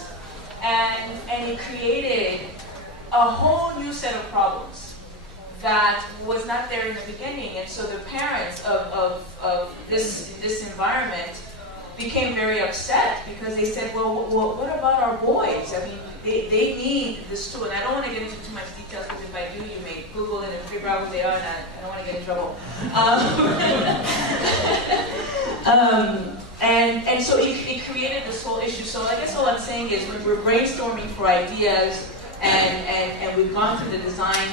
and it created a whole new set of problems that was not there in the beginning. And so the parents of this environment became very upset, because they said, well, what about our boys? I mean, they need this tool. And I don't want to get into too much details, because if I do, you may Google it and figure out who they are, and I don't want to get in trouble. And so it created this whole issue. So I guess all I'm saying is, when we're brainstorming for ideas, and we've gone through the design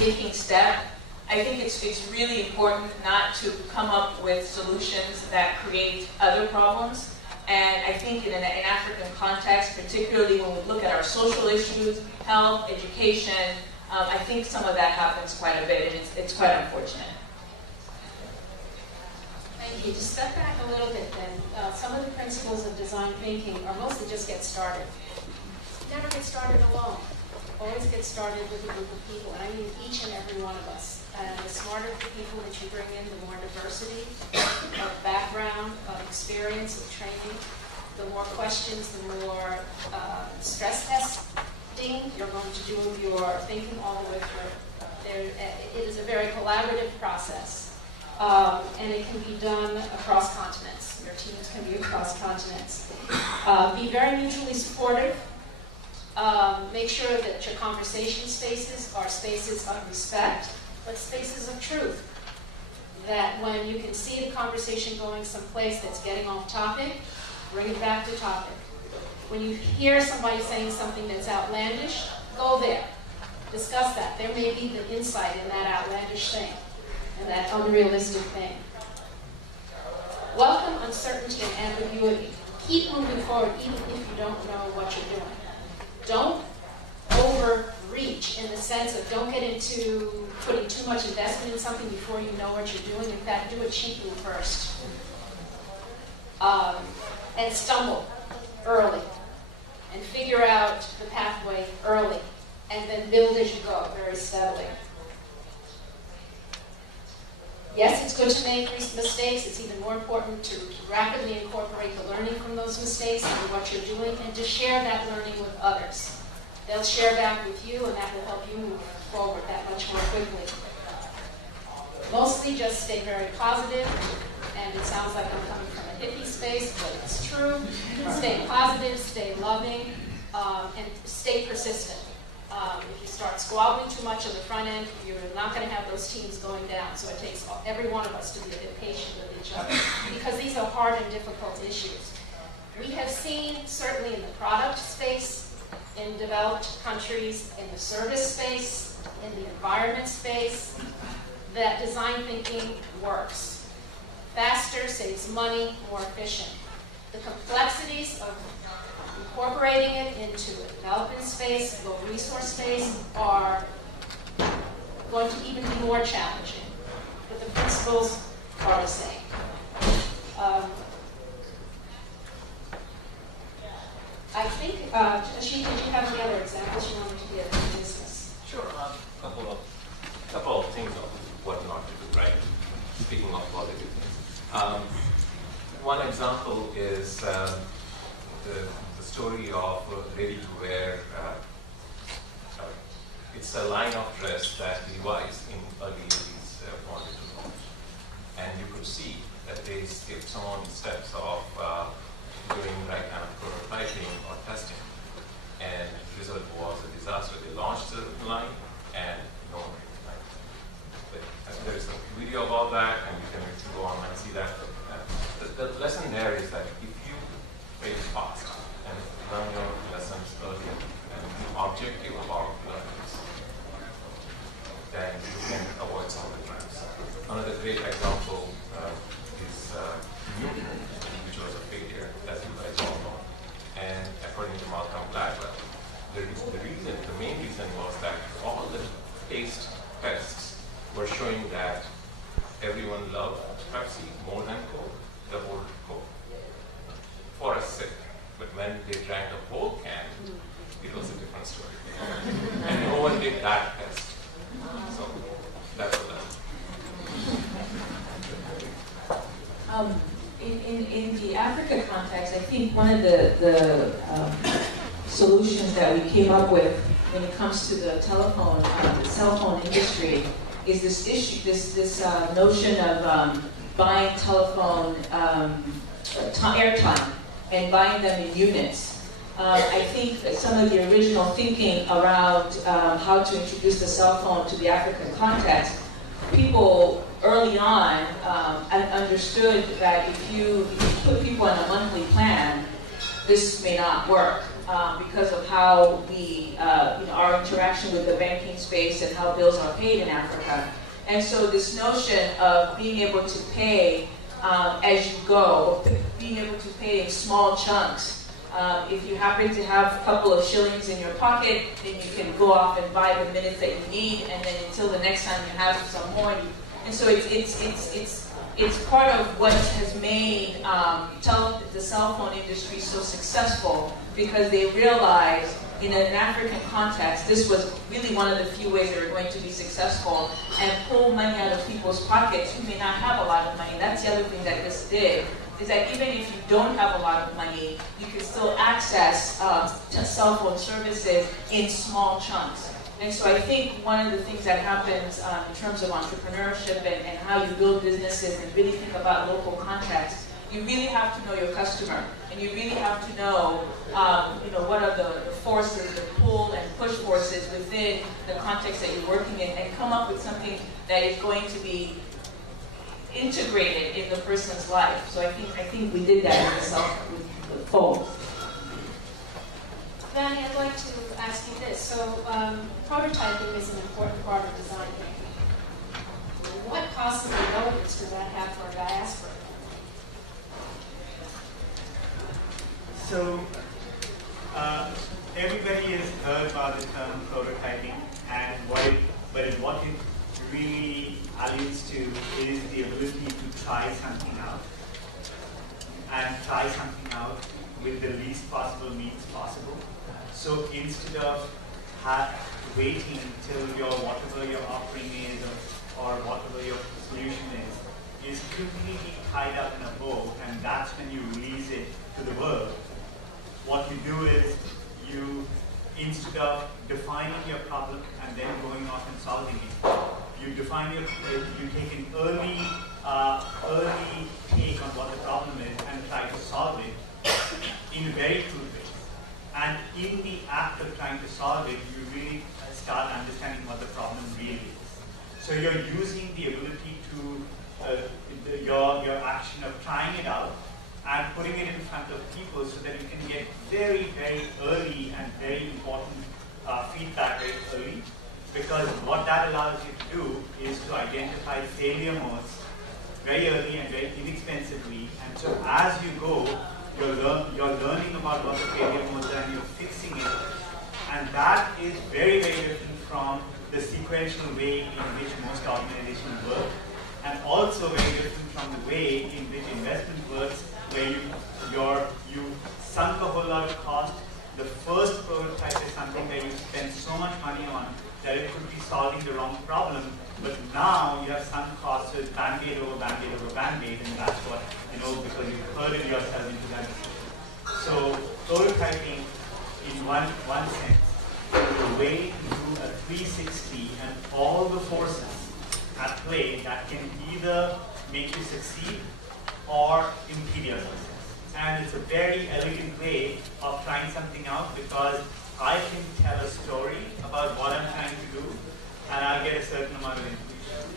thinking step, I think it's really important not to come up with solutions that create other problems. And I think in an African context, particularly when we look at our social issues, health, education, I think some of that happens quite a bit, and it's quite unfortunate. Thank you. To step back a little bit then, some of the principles of design thinking are mostly just get started. Never get started alone. Always get started with a group of people, and I mean each and every one of us. And the smarter the people that you bring in, the more diversity of background, of experience, of training, the more questions, the more stress testing you're going to do your thinking all the way through. It is a very collaborative process, and it can be done across continents. Your teams can be across continents. Be very mutually supportive. Make sure that your conversation spaces are spaces of respect, but spaces of truth. that when you can see the conversation going someplace that's getting off topic, bring it back to topic. When you hear somebody saying something that's outlandish, go there. Discuss that. There may be the insight in that outlandish thing and that unrealistic thing. Welcome uncertainty and ambiguity. Keep moving forward even if you don't know what you're doing. Don't overreach in the sense of don't get into putting too much investment in something before you know what you're doing. In fact, do it cheaply first. And stumble early. And figure out the pathway early. And then build as you go, very steadily. Yes, it's good to make mistakes. It's even more important to rapidly incorporate the learning from those mistakes into what you're doing and to share that learning with others. They'll share back with you, and that will help you move forward that much more quickly. Mostly just stay very positive, and it sounds like I'm coming from a hippie space, but it's true. Stay positive, stay loving, and stay persistent. If you start squabbling too much on the front end, you're not going to have those teams going down. So it takes every one of us to be a bit patient with each other because these are hard and difficult issues. We have seen, certainly in the product space, in developed countries, in the service space, in the environment space, that design thinking works. Faster, saves money, more efficient. The complexities of incorporating it into a development space, low resource space, are going to even be more challenging. But the principles are the same. I think, Ashik, did you have any other examples you wanted to give in business? Sure. A couple of things of what not to do, right? Speaking of positive things. One example is the story of ready-to-wear. It's a line of dress that Levi's in early 80s wanted to launch. And you could see that they skipped some of the steps of doing the right kind of prototyping or testing. And the result was a disaster. They launched the line and no one recognized it. There is a video about that, and you can go online and see that. The lesson there is that if you fail fast and learn your lessons earlier and be objective about learnings, then you can avoid some of the traps. Another great example is Newton, which was a failure, as you guys all know. And according to Malcolm Gladwell, the main reason was that all the taste tests were showing that everyone loved Pepsi more than Coke, the old Coke, for a sip. But when they drank the whole can, it was a different story. And no one did that test. So that's what that. In the Africa context, I think one of the solutions that we came up with when it comes to the telephone, the cell phone industry, is this issue, this notion of buying telephone airtime and buying them in units. I think that some of the original thinking around how to introduce the cell phone to the African context, people early on understood that if you put people on a monthly plan, this may not work because of how we, our interaction with the banking space and how bills are paid in Africa. And so this notion of being able to pay as you go, being able to pay in small chunks. If you happen to have a couple of shillings in your pocket, then you can go off and buy the minutes that you need, and then until the next time you have some more. And so it's part of what has made the cell phone industry so successful, because they realized in an African context, this was really one of the few ways they were going to be successful and pull money out of people's pockets who may not have a lot of money. That's the other thing that this did, is that even if you don't have a lot of money, you can still access cell phone services in small chunks. And so I think one of the things that happens in terms of entrepreneurship and how you build businesses and really think about local context, you really have to know your customer, and you really have to know, what are the forces, the pull and push forces within the context that you're working in, and come up with something that is going to be integrated in the person's life. So I think we did that with the phone. Vanny, I'd like to ask you this. So prototyping is an important part of design thinking. What possible relevance does that have for diaspora? So everybody has heard about the term prototyping, and what it really alludes to is the ability to try something out, and try something out with the least possible means possible. So instead of waiting till whatever your offering is or whatever your solution is completely tied up in a bow, and that's when you release it to the world. What you do is instead of defining your problem and then going off and solving it, you take an early take on what the problem is and try to solve it in a very crude way. And in the act of trying to solve it, you really start understanding what the problem really is. So you're using the ability to your action of trying it out and putting it in front of people so that you can get very, very early and very important feedback very early. Because what that allows you to do is to identify failure modes very early and very inexpensively. And so as you go, you're learning about what the failure modes are and you're fixing it. And that is very, very different from the sequential way in which most organizations work, and also very different from the way in which investment works, where you sunk a whole lot of cost. The first prototype is something that you spend so much money on that it could be solving the wrong problem, but now you have sunk costs, so it's band-aid over band-aid over band-aid, and that's what, because you've herded yourself into that decision. So prototyping, in one sense, is a way to do a 360 and all the forces at play that can either make you succeed or impede your success. And it's a very elegant way of trying something out, because I can tell a story about what I'm trying to do and I'll get a certain amount of information.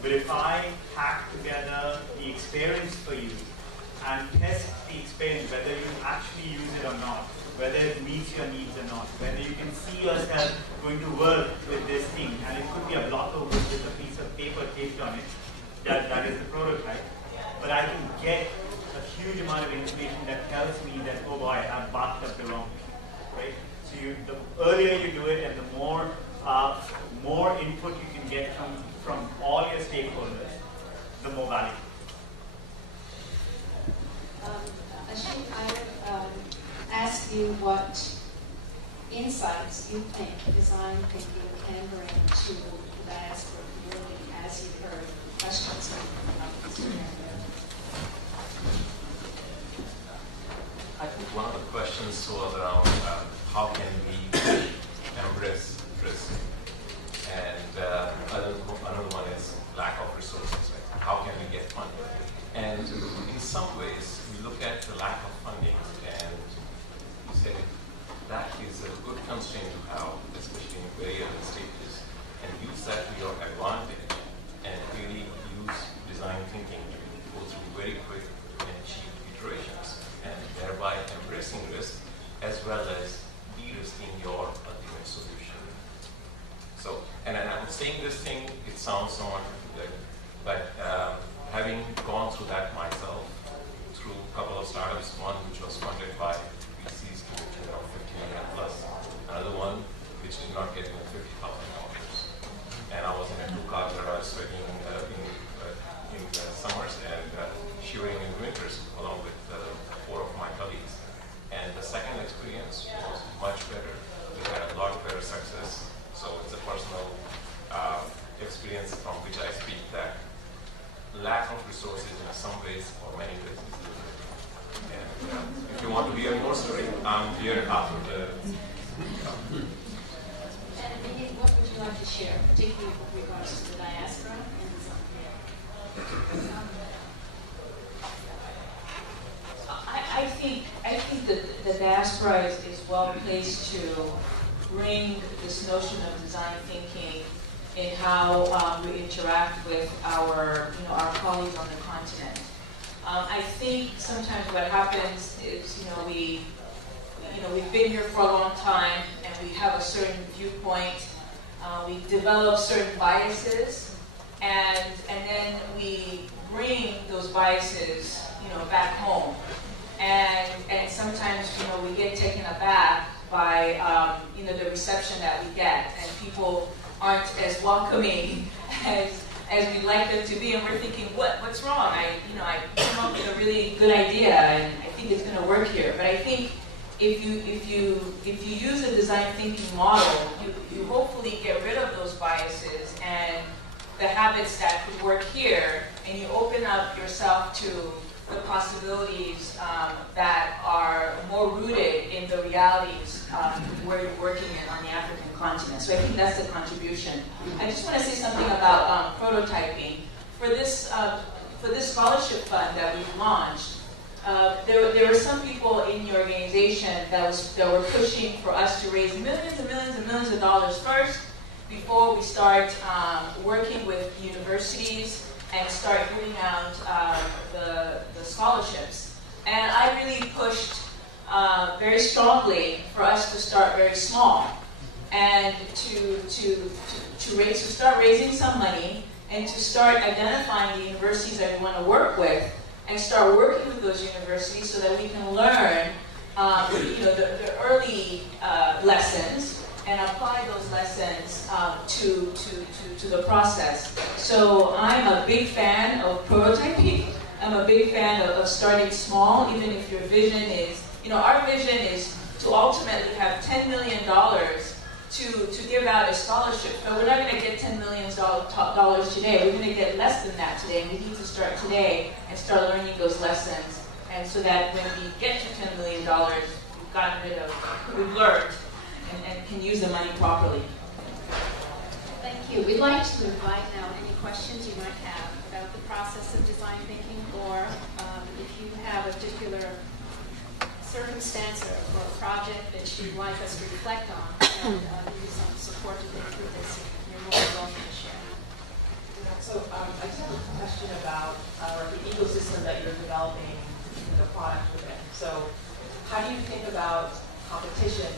But if I hack together the experience for you and test the experience, whether you actually use it or not, whether it meets your needs or not, whether you can see yourself going to work with this thing, and it could be a block of wood with a piece of paper taped on it, that is the prototype. But I can get a huge amount of information that tells me that, oh boy, I've barked up the wrong thing, right? So the earlier you do it and the more input you can get from all your stakeholders, the more valuable. Ashik, I would ask you what insights you think design thinking can bring to the diaspora community as you've heard questions about this. I think one of the questions was around how can we embrace risk, and another one is lack of resources. Right? How can we get funding? And in some ways, we look at the lack of funding and we say that is a good constraint to have, especially in very early stages, and use that to your advantage and really use design thinking to go through very quick and cheap iterations, and thereby embracing risk as well as de-risking your ultimate solution. So, and I'm saying this thing, it sounds somewhat good, but having gone through that myself, through a couple of startups, one which was funded by VCs to the tune of 50 million plus, another one which did not get even $50,000. And I was in a blue-collar garage sweating in the summers and shivering in winters along with 4 of my colleagues. And the second experience was much better. We had a lot better success. So it's a personal experience from which I speak, that lack of resources in some ways or many ways is good. And if you want to hear more story, I'm here after the. And Mimi, what would you like to share, particularly with regards to the diaspora and design? I think that the diaspora is well placed to bring this notion of design thinking in how we interact with our, our colleagues on the continent. I think sometimes what happens is, we've been here for a long time and we have a certain viewpoint. We develop certain biases, and then we bring those biases, back home. And sometimes, we get taken aback by, the reception that we get, and people aren't as welcoming as we'd like them to be, and we're thinking, what's wrong? I came up with a really good idea, and I think it's going to work here. But I think if you use a design thinking model, you hopefully get rid of those biases and the habits that could work here, and you open up yourself to the possibilities that are more rooted in the realities where you're working on the African continent. So I think that's the contribution. I just want to say something about prototyping. For this scholarship fund that we've launched, there were some people in the organization that were pushing for us to raise millions and millions and millions of dollars first before we start working with universities and start giving out the scholarships. And I really pushed very strongly for us to start very small and to start raising some money and to start identifying the universities that we want to work with and start working with those universities so that we can learn the early lessons and apply those lessons to the process. So I'm a big fan of prototyping. I'm a big fan of starting small, even if your vision is, our vision is to ultimately have $10 million to give out a scholarship. But we're not going to get $10 million today. We're going to get less than that today. And we need to start today and start learning those lessons. And so that when we get to $10 million, we've learned and can use the money properly. Thank you. We'd like to invite now any questions you might have about the process of design thinking, or if you have a particular circumstance or a project that you'd like us to reflect on and give you some support to think through this. You're more than welcome to share. So I just have a question about the ecosystem that you're developing the product within. So how do you think about competition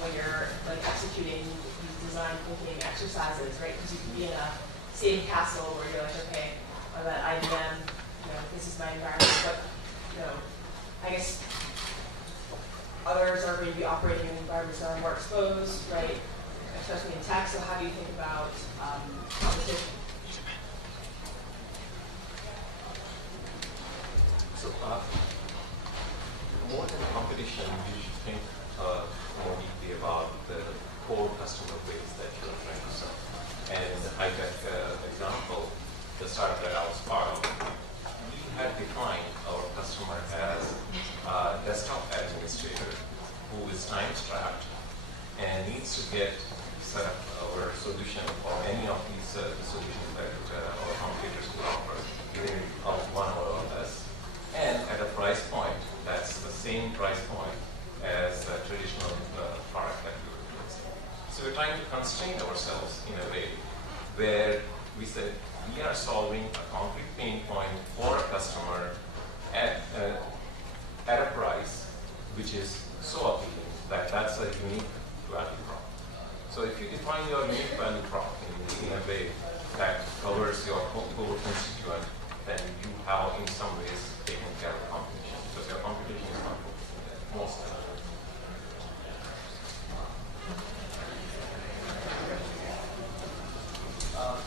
when you're executing these design thinking exercises, right? Because you can be in a same castle where you're like, okay, I'm at IBM, this is my environment, but I guess others are going to be operating in environments that are more exposed, right? Especially in tech. So how do you think about competition? So more than competition, you should think more deeply about the core customer base that you're trying to serve. And the high-tech example, the startup that I was part of, we had defined our customer as a desktop administrator who is time-strapped and needs to get set up our solution or any of these solutions that our competitors will offer within one hour or less, and at a price point that's the same price point as a traditional product that we were using. So we're trying to constrain ourselves in a way where we said we are solving a concrete pain point for a customer at a price which is so appealing that that's a unique value prop. So if you define your unique value prop in a way that covers your core constituent, then you have in some ways taken care of the competition, because your competition is not most of it.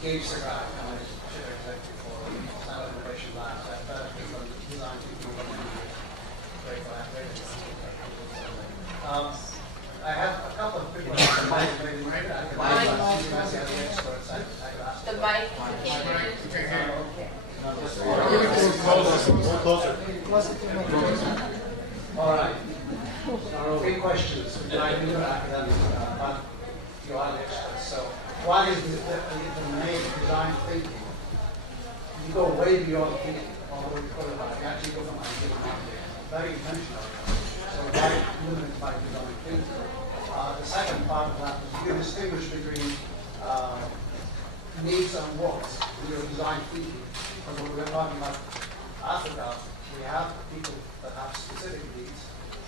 Gage Sagat, I'm a chief executive for Silent Innovation Labs. I benefit from the design thinking very collaborative. I have a couple of quick questions. The mic. All right. So, three questions. I do not academic, but you are the experts. So, one is the main design thinking. You go way beyond thinking, all the way to prototype. You actually go from idea to market. Very intentional. So, why limited by design thinking? The second part of that is you can distinguish between needs and wants in your design thinking. Because when we're talking about Africa, we have people that have specific needs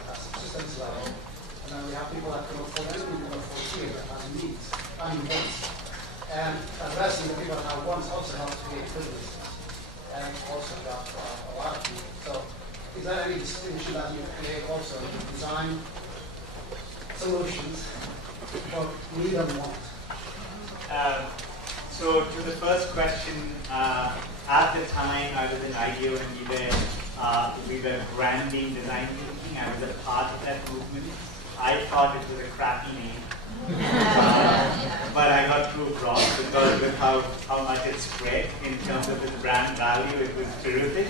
at subsistence level, and then we have people that can afford anything, can afford here, that have needs and wants. And addressing the people that have wants also helps create businesses, and also got a lot of people. So is there any distinction that you create also in design solutions for need and want? So to the first question, at the time I was in IDEO and we were branding design thinking. I was a part of that movement. I thought it was a crappy name. But I got proved wrong because with how much it spread in terms of its brand value, it was terrific,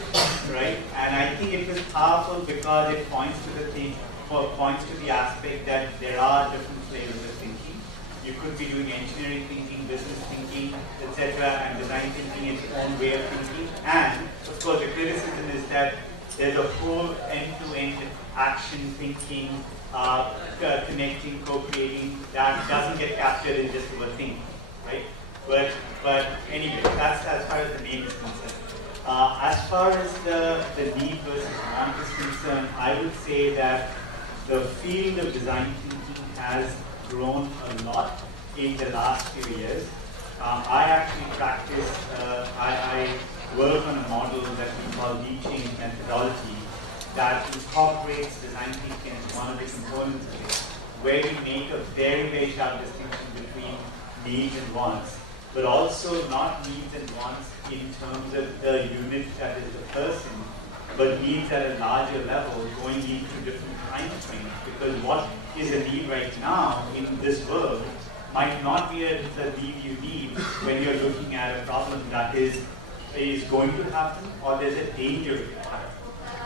right? And I think it was powerful because it points to the aspect that there are different flavors of thinking. You could be doing engineering thinking, business thinking, etc., and design thinking its own way of thinking. And of course, the criticism is that there's a whole end-to-end action thinking, connecting, co-creating that doesn't get captured in just one thing, right? But anyway, that's as far as the name is concerned. As far as the need versus want is concerned, I would say that the field of design thinking has grown a lot in the last few years. I actually practice, I work on a model that we call deep change methodology that incorporates design thinking as one of the components of it, where we make a very, very sharp distinction between needs and wants, but also not needs and wants in terms of the unit that is the person, but needs at a larger level going into different time frames. Because what is a need right now in this world might not be the need you need when you're looking at a problem that is going to happen or there's a danger of it happening.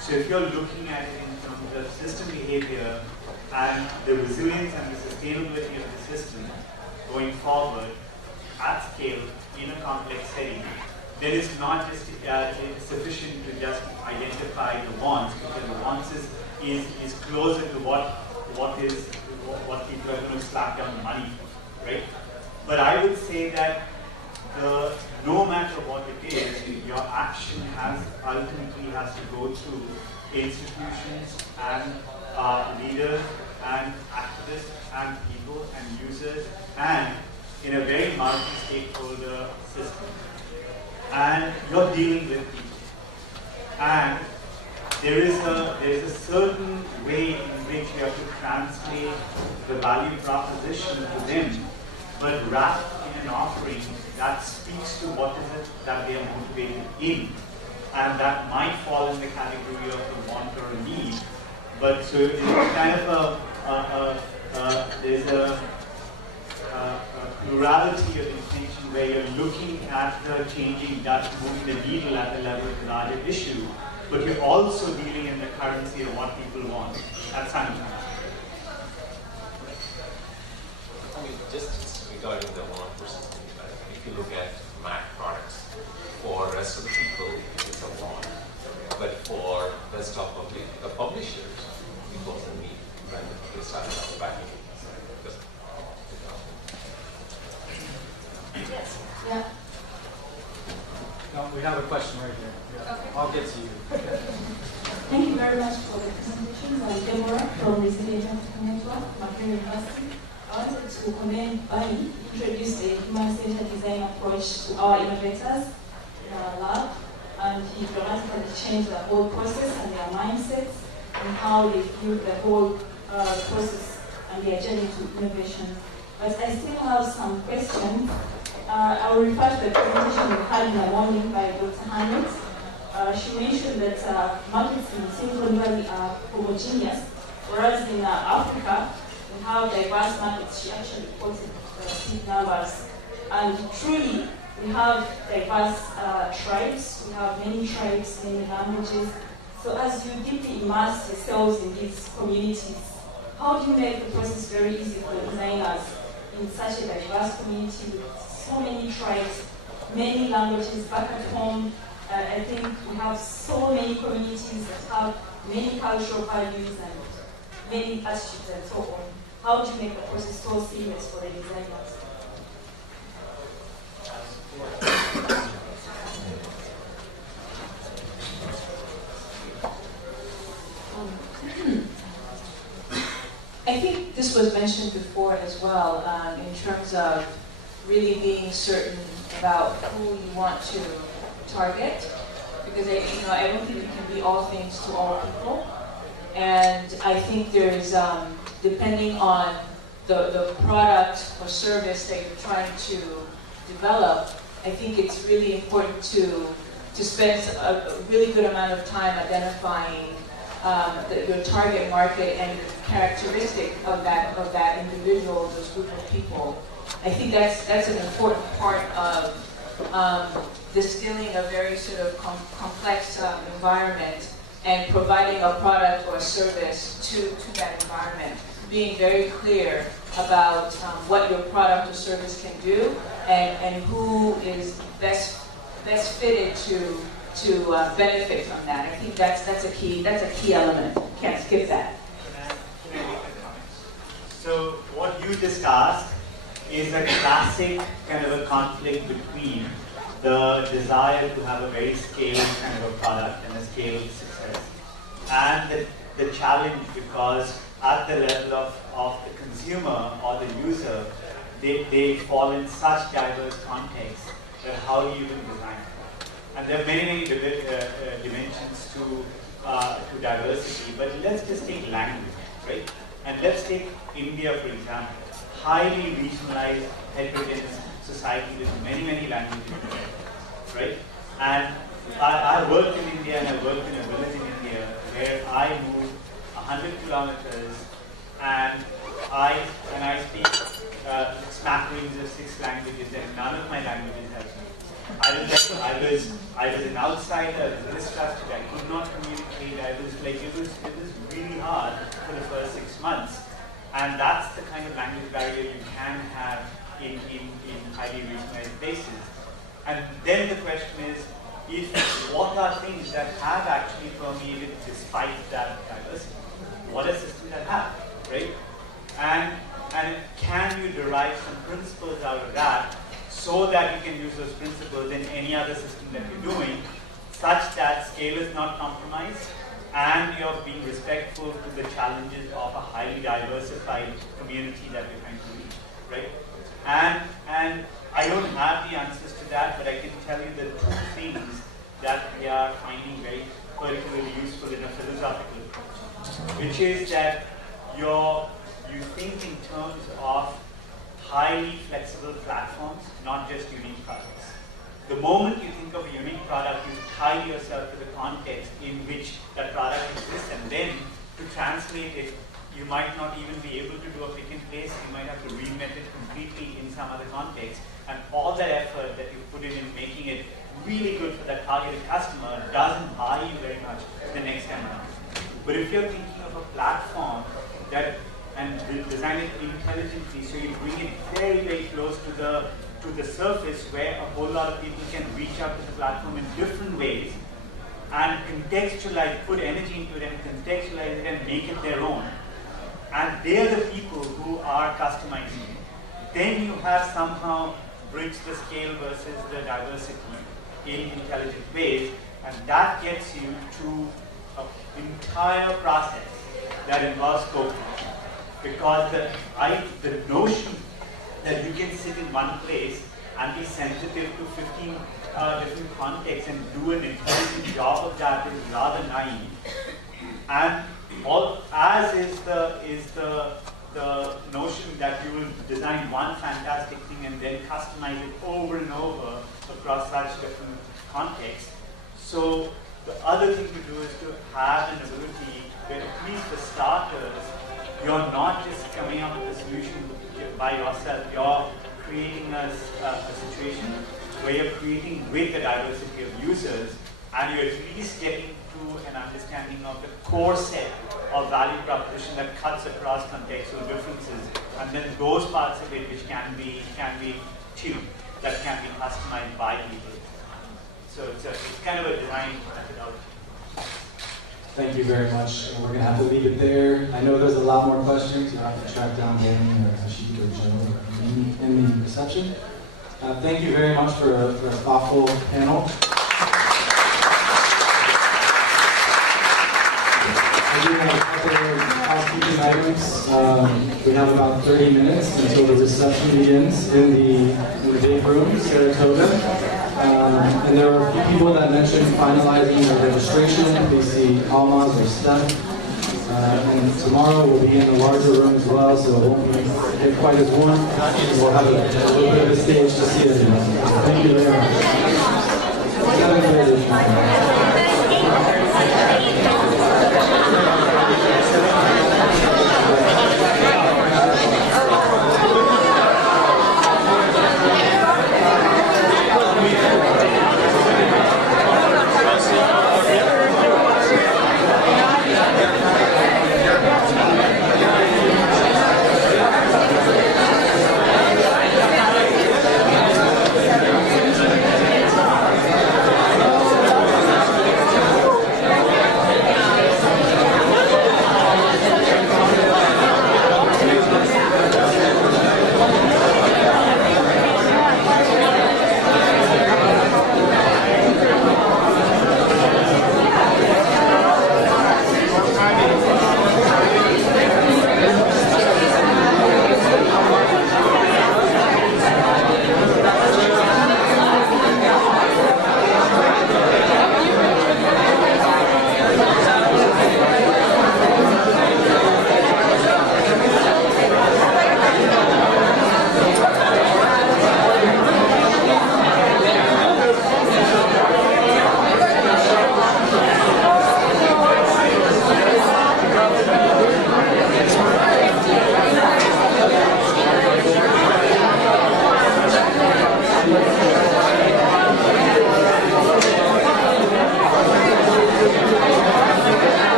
So if you're looking at it in terms of system behavior and the resilience and the sustainability of the system going forward at scale in a complex setting, then it's not just sufficient to just identify the wants, because the wants is closer to what people are going to slap down the money for, right? But I would say that no matter what it is, your action ultimately has to go through institutions and leaders and activists and people and users and in a very multi-stakeholder system. And you're dealing with people. And there is a certain way in which you have to translate the value proposition to them, but wrapped in an offering that speaks to what is it that they are motivated in. And that might fall in the category of a want or a need. But so it's kind of there's a plurality of intention where you're looking at the changing, moving the needle at the level of the larger issue, but you're also dealing in the currency of what people want. That's something. I mean, just regarding the want versus need, if you look at Mac products, for the rest of the people, it's a want. But for desktop publishers, it was a need when they started out back in. Yes. Yeah. No, we have a question right here. Yeah. Okay. I'll get to you. Thank you very much for the presentation. I'm Deborah from Resilient Africa Network, Macquarie University. I wanted to commend Bunny introduced a human-centered design approach to our innovators in our lab, and he dramatically changed the whole process and their mindsets and how they view the whole process and their journey to innovation. But I still have some questions. I will refer to the presentation we had in the morning by Dr. Hamid. She mentioned that markets in Silicon Valley are homogeneous, whereas in Africa, we have diverse markets. She actually quoted big numbers. And truly, we have diverse tribes. We have many tribes, many languages. So as you deeply immerse yourselves in these communities, how do you make the process very easy for designers in such a diverse community with so many tribes, many languages back at home? I think we have so many communities that have many cultural values and many attitudes and so on. How do you make the process so seamless for the designers? I think this was mentioned before as well, in terms of really being certain about who you want to target, because I don't think you can be all things to all people, and I think there's depending on the product or service that you're trying to develop, I think it's really important to spend a really good amount of time identifying your target market and the characteristic of that individual, those group of people. I think that's an important part of distilling a very sort of complex environment and providing a product or a service to that environment. Being very clear about what your product or service can do and who is best fitted to benefit from that. I think that's a key element. Can't skip that. Can I make a comment? So what you discussed is a classic kind of a conflict between the desire to have a very scaled kind of a product and a scaled success, and the challenge, because at the level of the consumer or the user, they fall in such diverse contexts that how do you even design it? And there are many dimensions to diversity, but let's just take language, right? And let's take India, for example, highly regionalized, heterogeneous society with many languages, right? And I worked in India, and I worked in a village in India where I moved 100 kilometers, and I speak smackerings of 6 languages, and none of my languages helped me. I was an outsider, I was distrusted, I could not communicate, it was really hard for the first 6 months. And that's the kind of language barrier you can have in highly regionalized places. And then the question is what are things that have actually permeated despite that diversity? What are systems that have, right? And can you derive some principles out of that so that you can use those principles in any other system that you're doing, such that scale is not compromised and you're being respectful to the challenges of a highly diversified community that you're trying to reach, right? And I don't have the answers to that, but I can tell you the 2 things that we are finding very particularly useful in a philosophical approach, which is that you think in terms of highly flexible platforms, not just unique products. The moment you think of a unique product, you tie yourself to the context in which that product exists, and then to translate it, you might not even be able to do a pick and place, you might have to reinvent it completely in some other context, and all that effort that you put in making it really good for that targeted customer doesn't buy you very much the next time around. But if you're thinking of a platform that and design it intelligently, so you bring it very close to the surface where a whole lot of people can reach out to the platform in different ways and contextualize, put energy into it and contextualize it and make it their own. And they're the people who are customizing it. Then you have somehow bridged the scale versus the diversity in intelligent ways, and that gets you to an entire process that involves coping. Because the notion that you can sit in one place and be sensitive to 15 different contexts and do an intelligent job of that is rather naive. And as is the notion that you will design one fantastic thing and then customize it over and over across such different contexts. So the other thing to do is to have an ability where, at least for starters, you're not just coming up with a solution by yourself, you're creating a situation where you're creating with the diversity of users, and you're at least getting to an understanding of the core set of value proposition that cuts across contextual differences, and then those parts of it which can be tuned, that can be customized by people. So it's kind of a design methodology. Thank you very much. And we're going to have to leave it there. I know there's a lot more questions. You'll have to track down Danny or Ashik or Joe in the reception. Thank you very much for a thoughtful panel. I do have a couple of housekeeping items. We have about 30 minutes until the reception begins in the big room, Saratoga. And there are a few people that mentioned finalizing their registration. Please see Alma's or Steph. And tomorrow we'll be in the larger room as well, so it won't get quite as warm. We'll have a little bit of a stage to see everyone. Thank you very much. 7:30.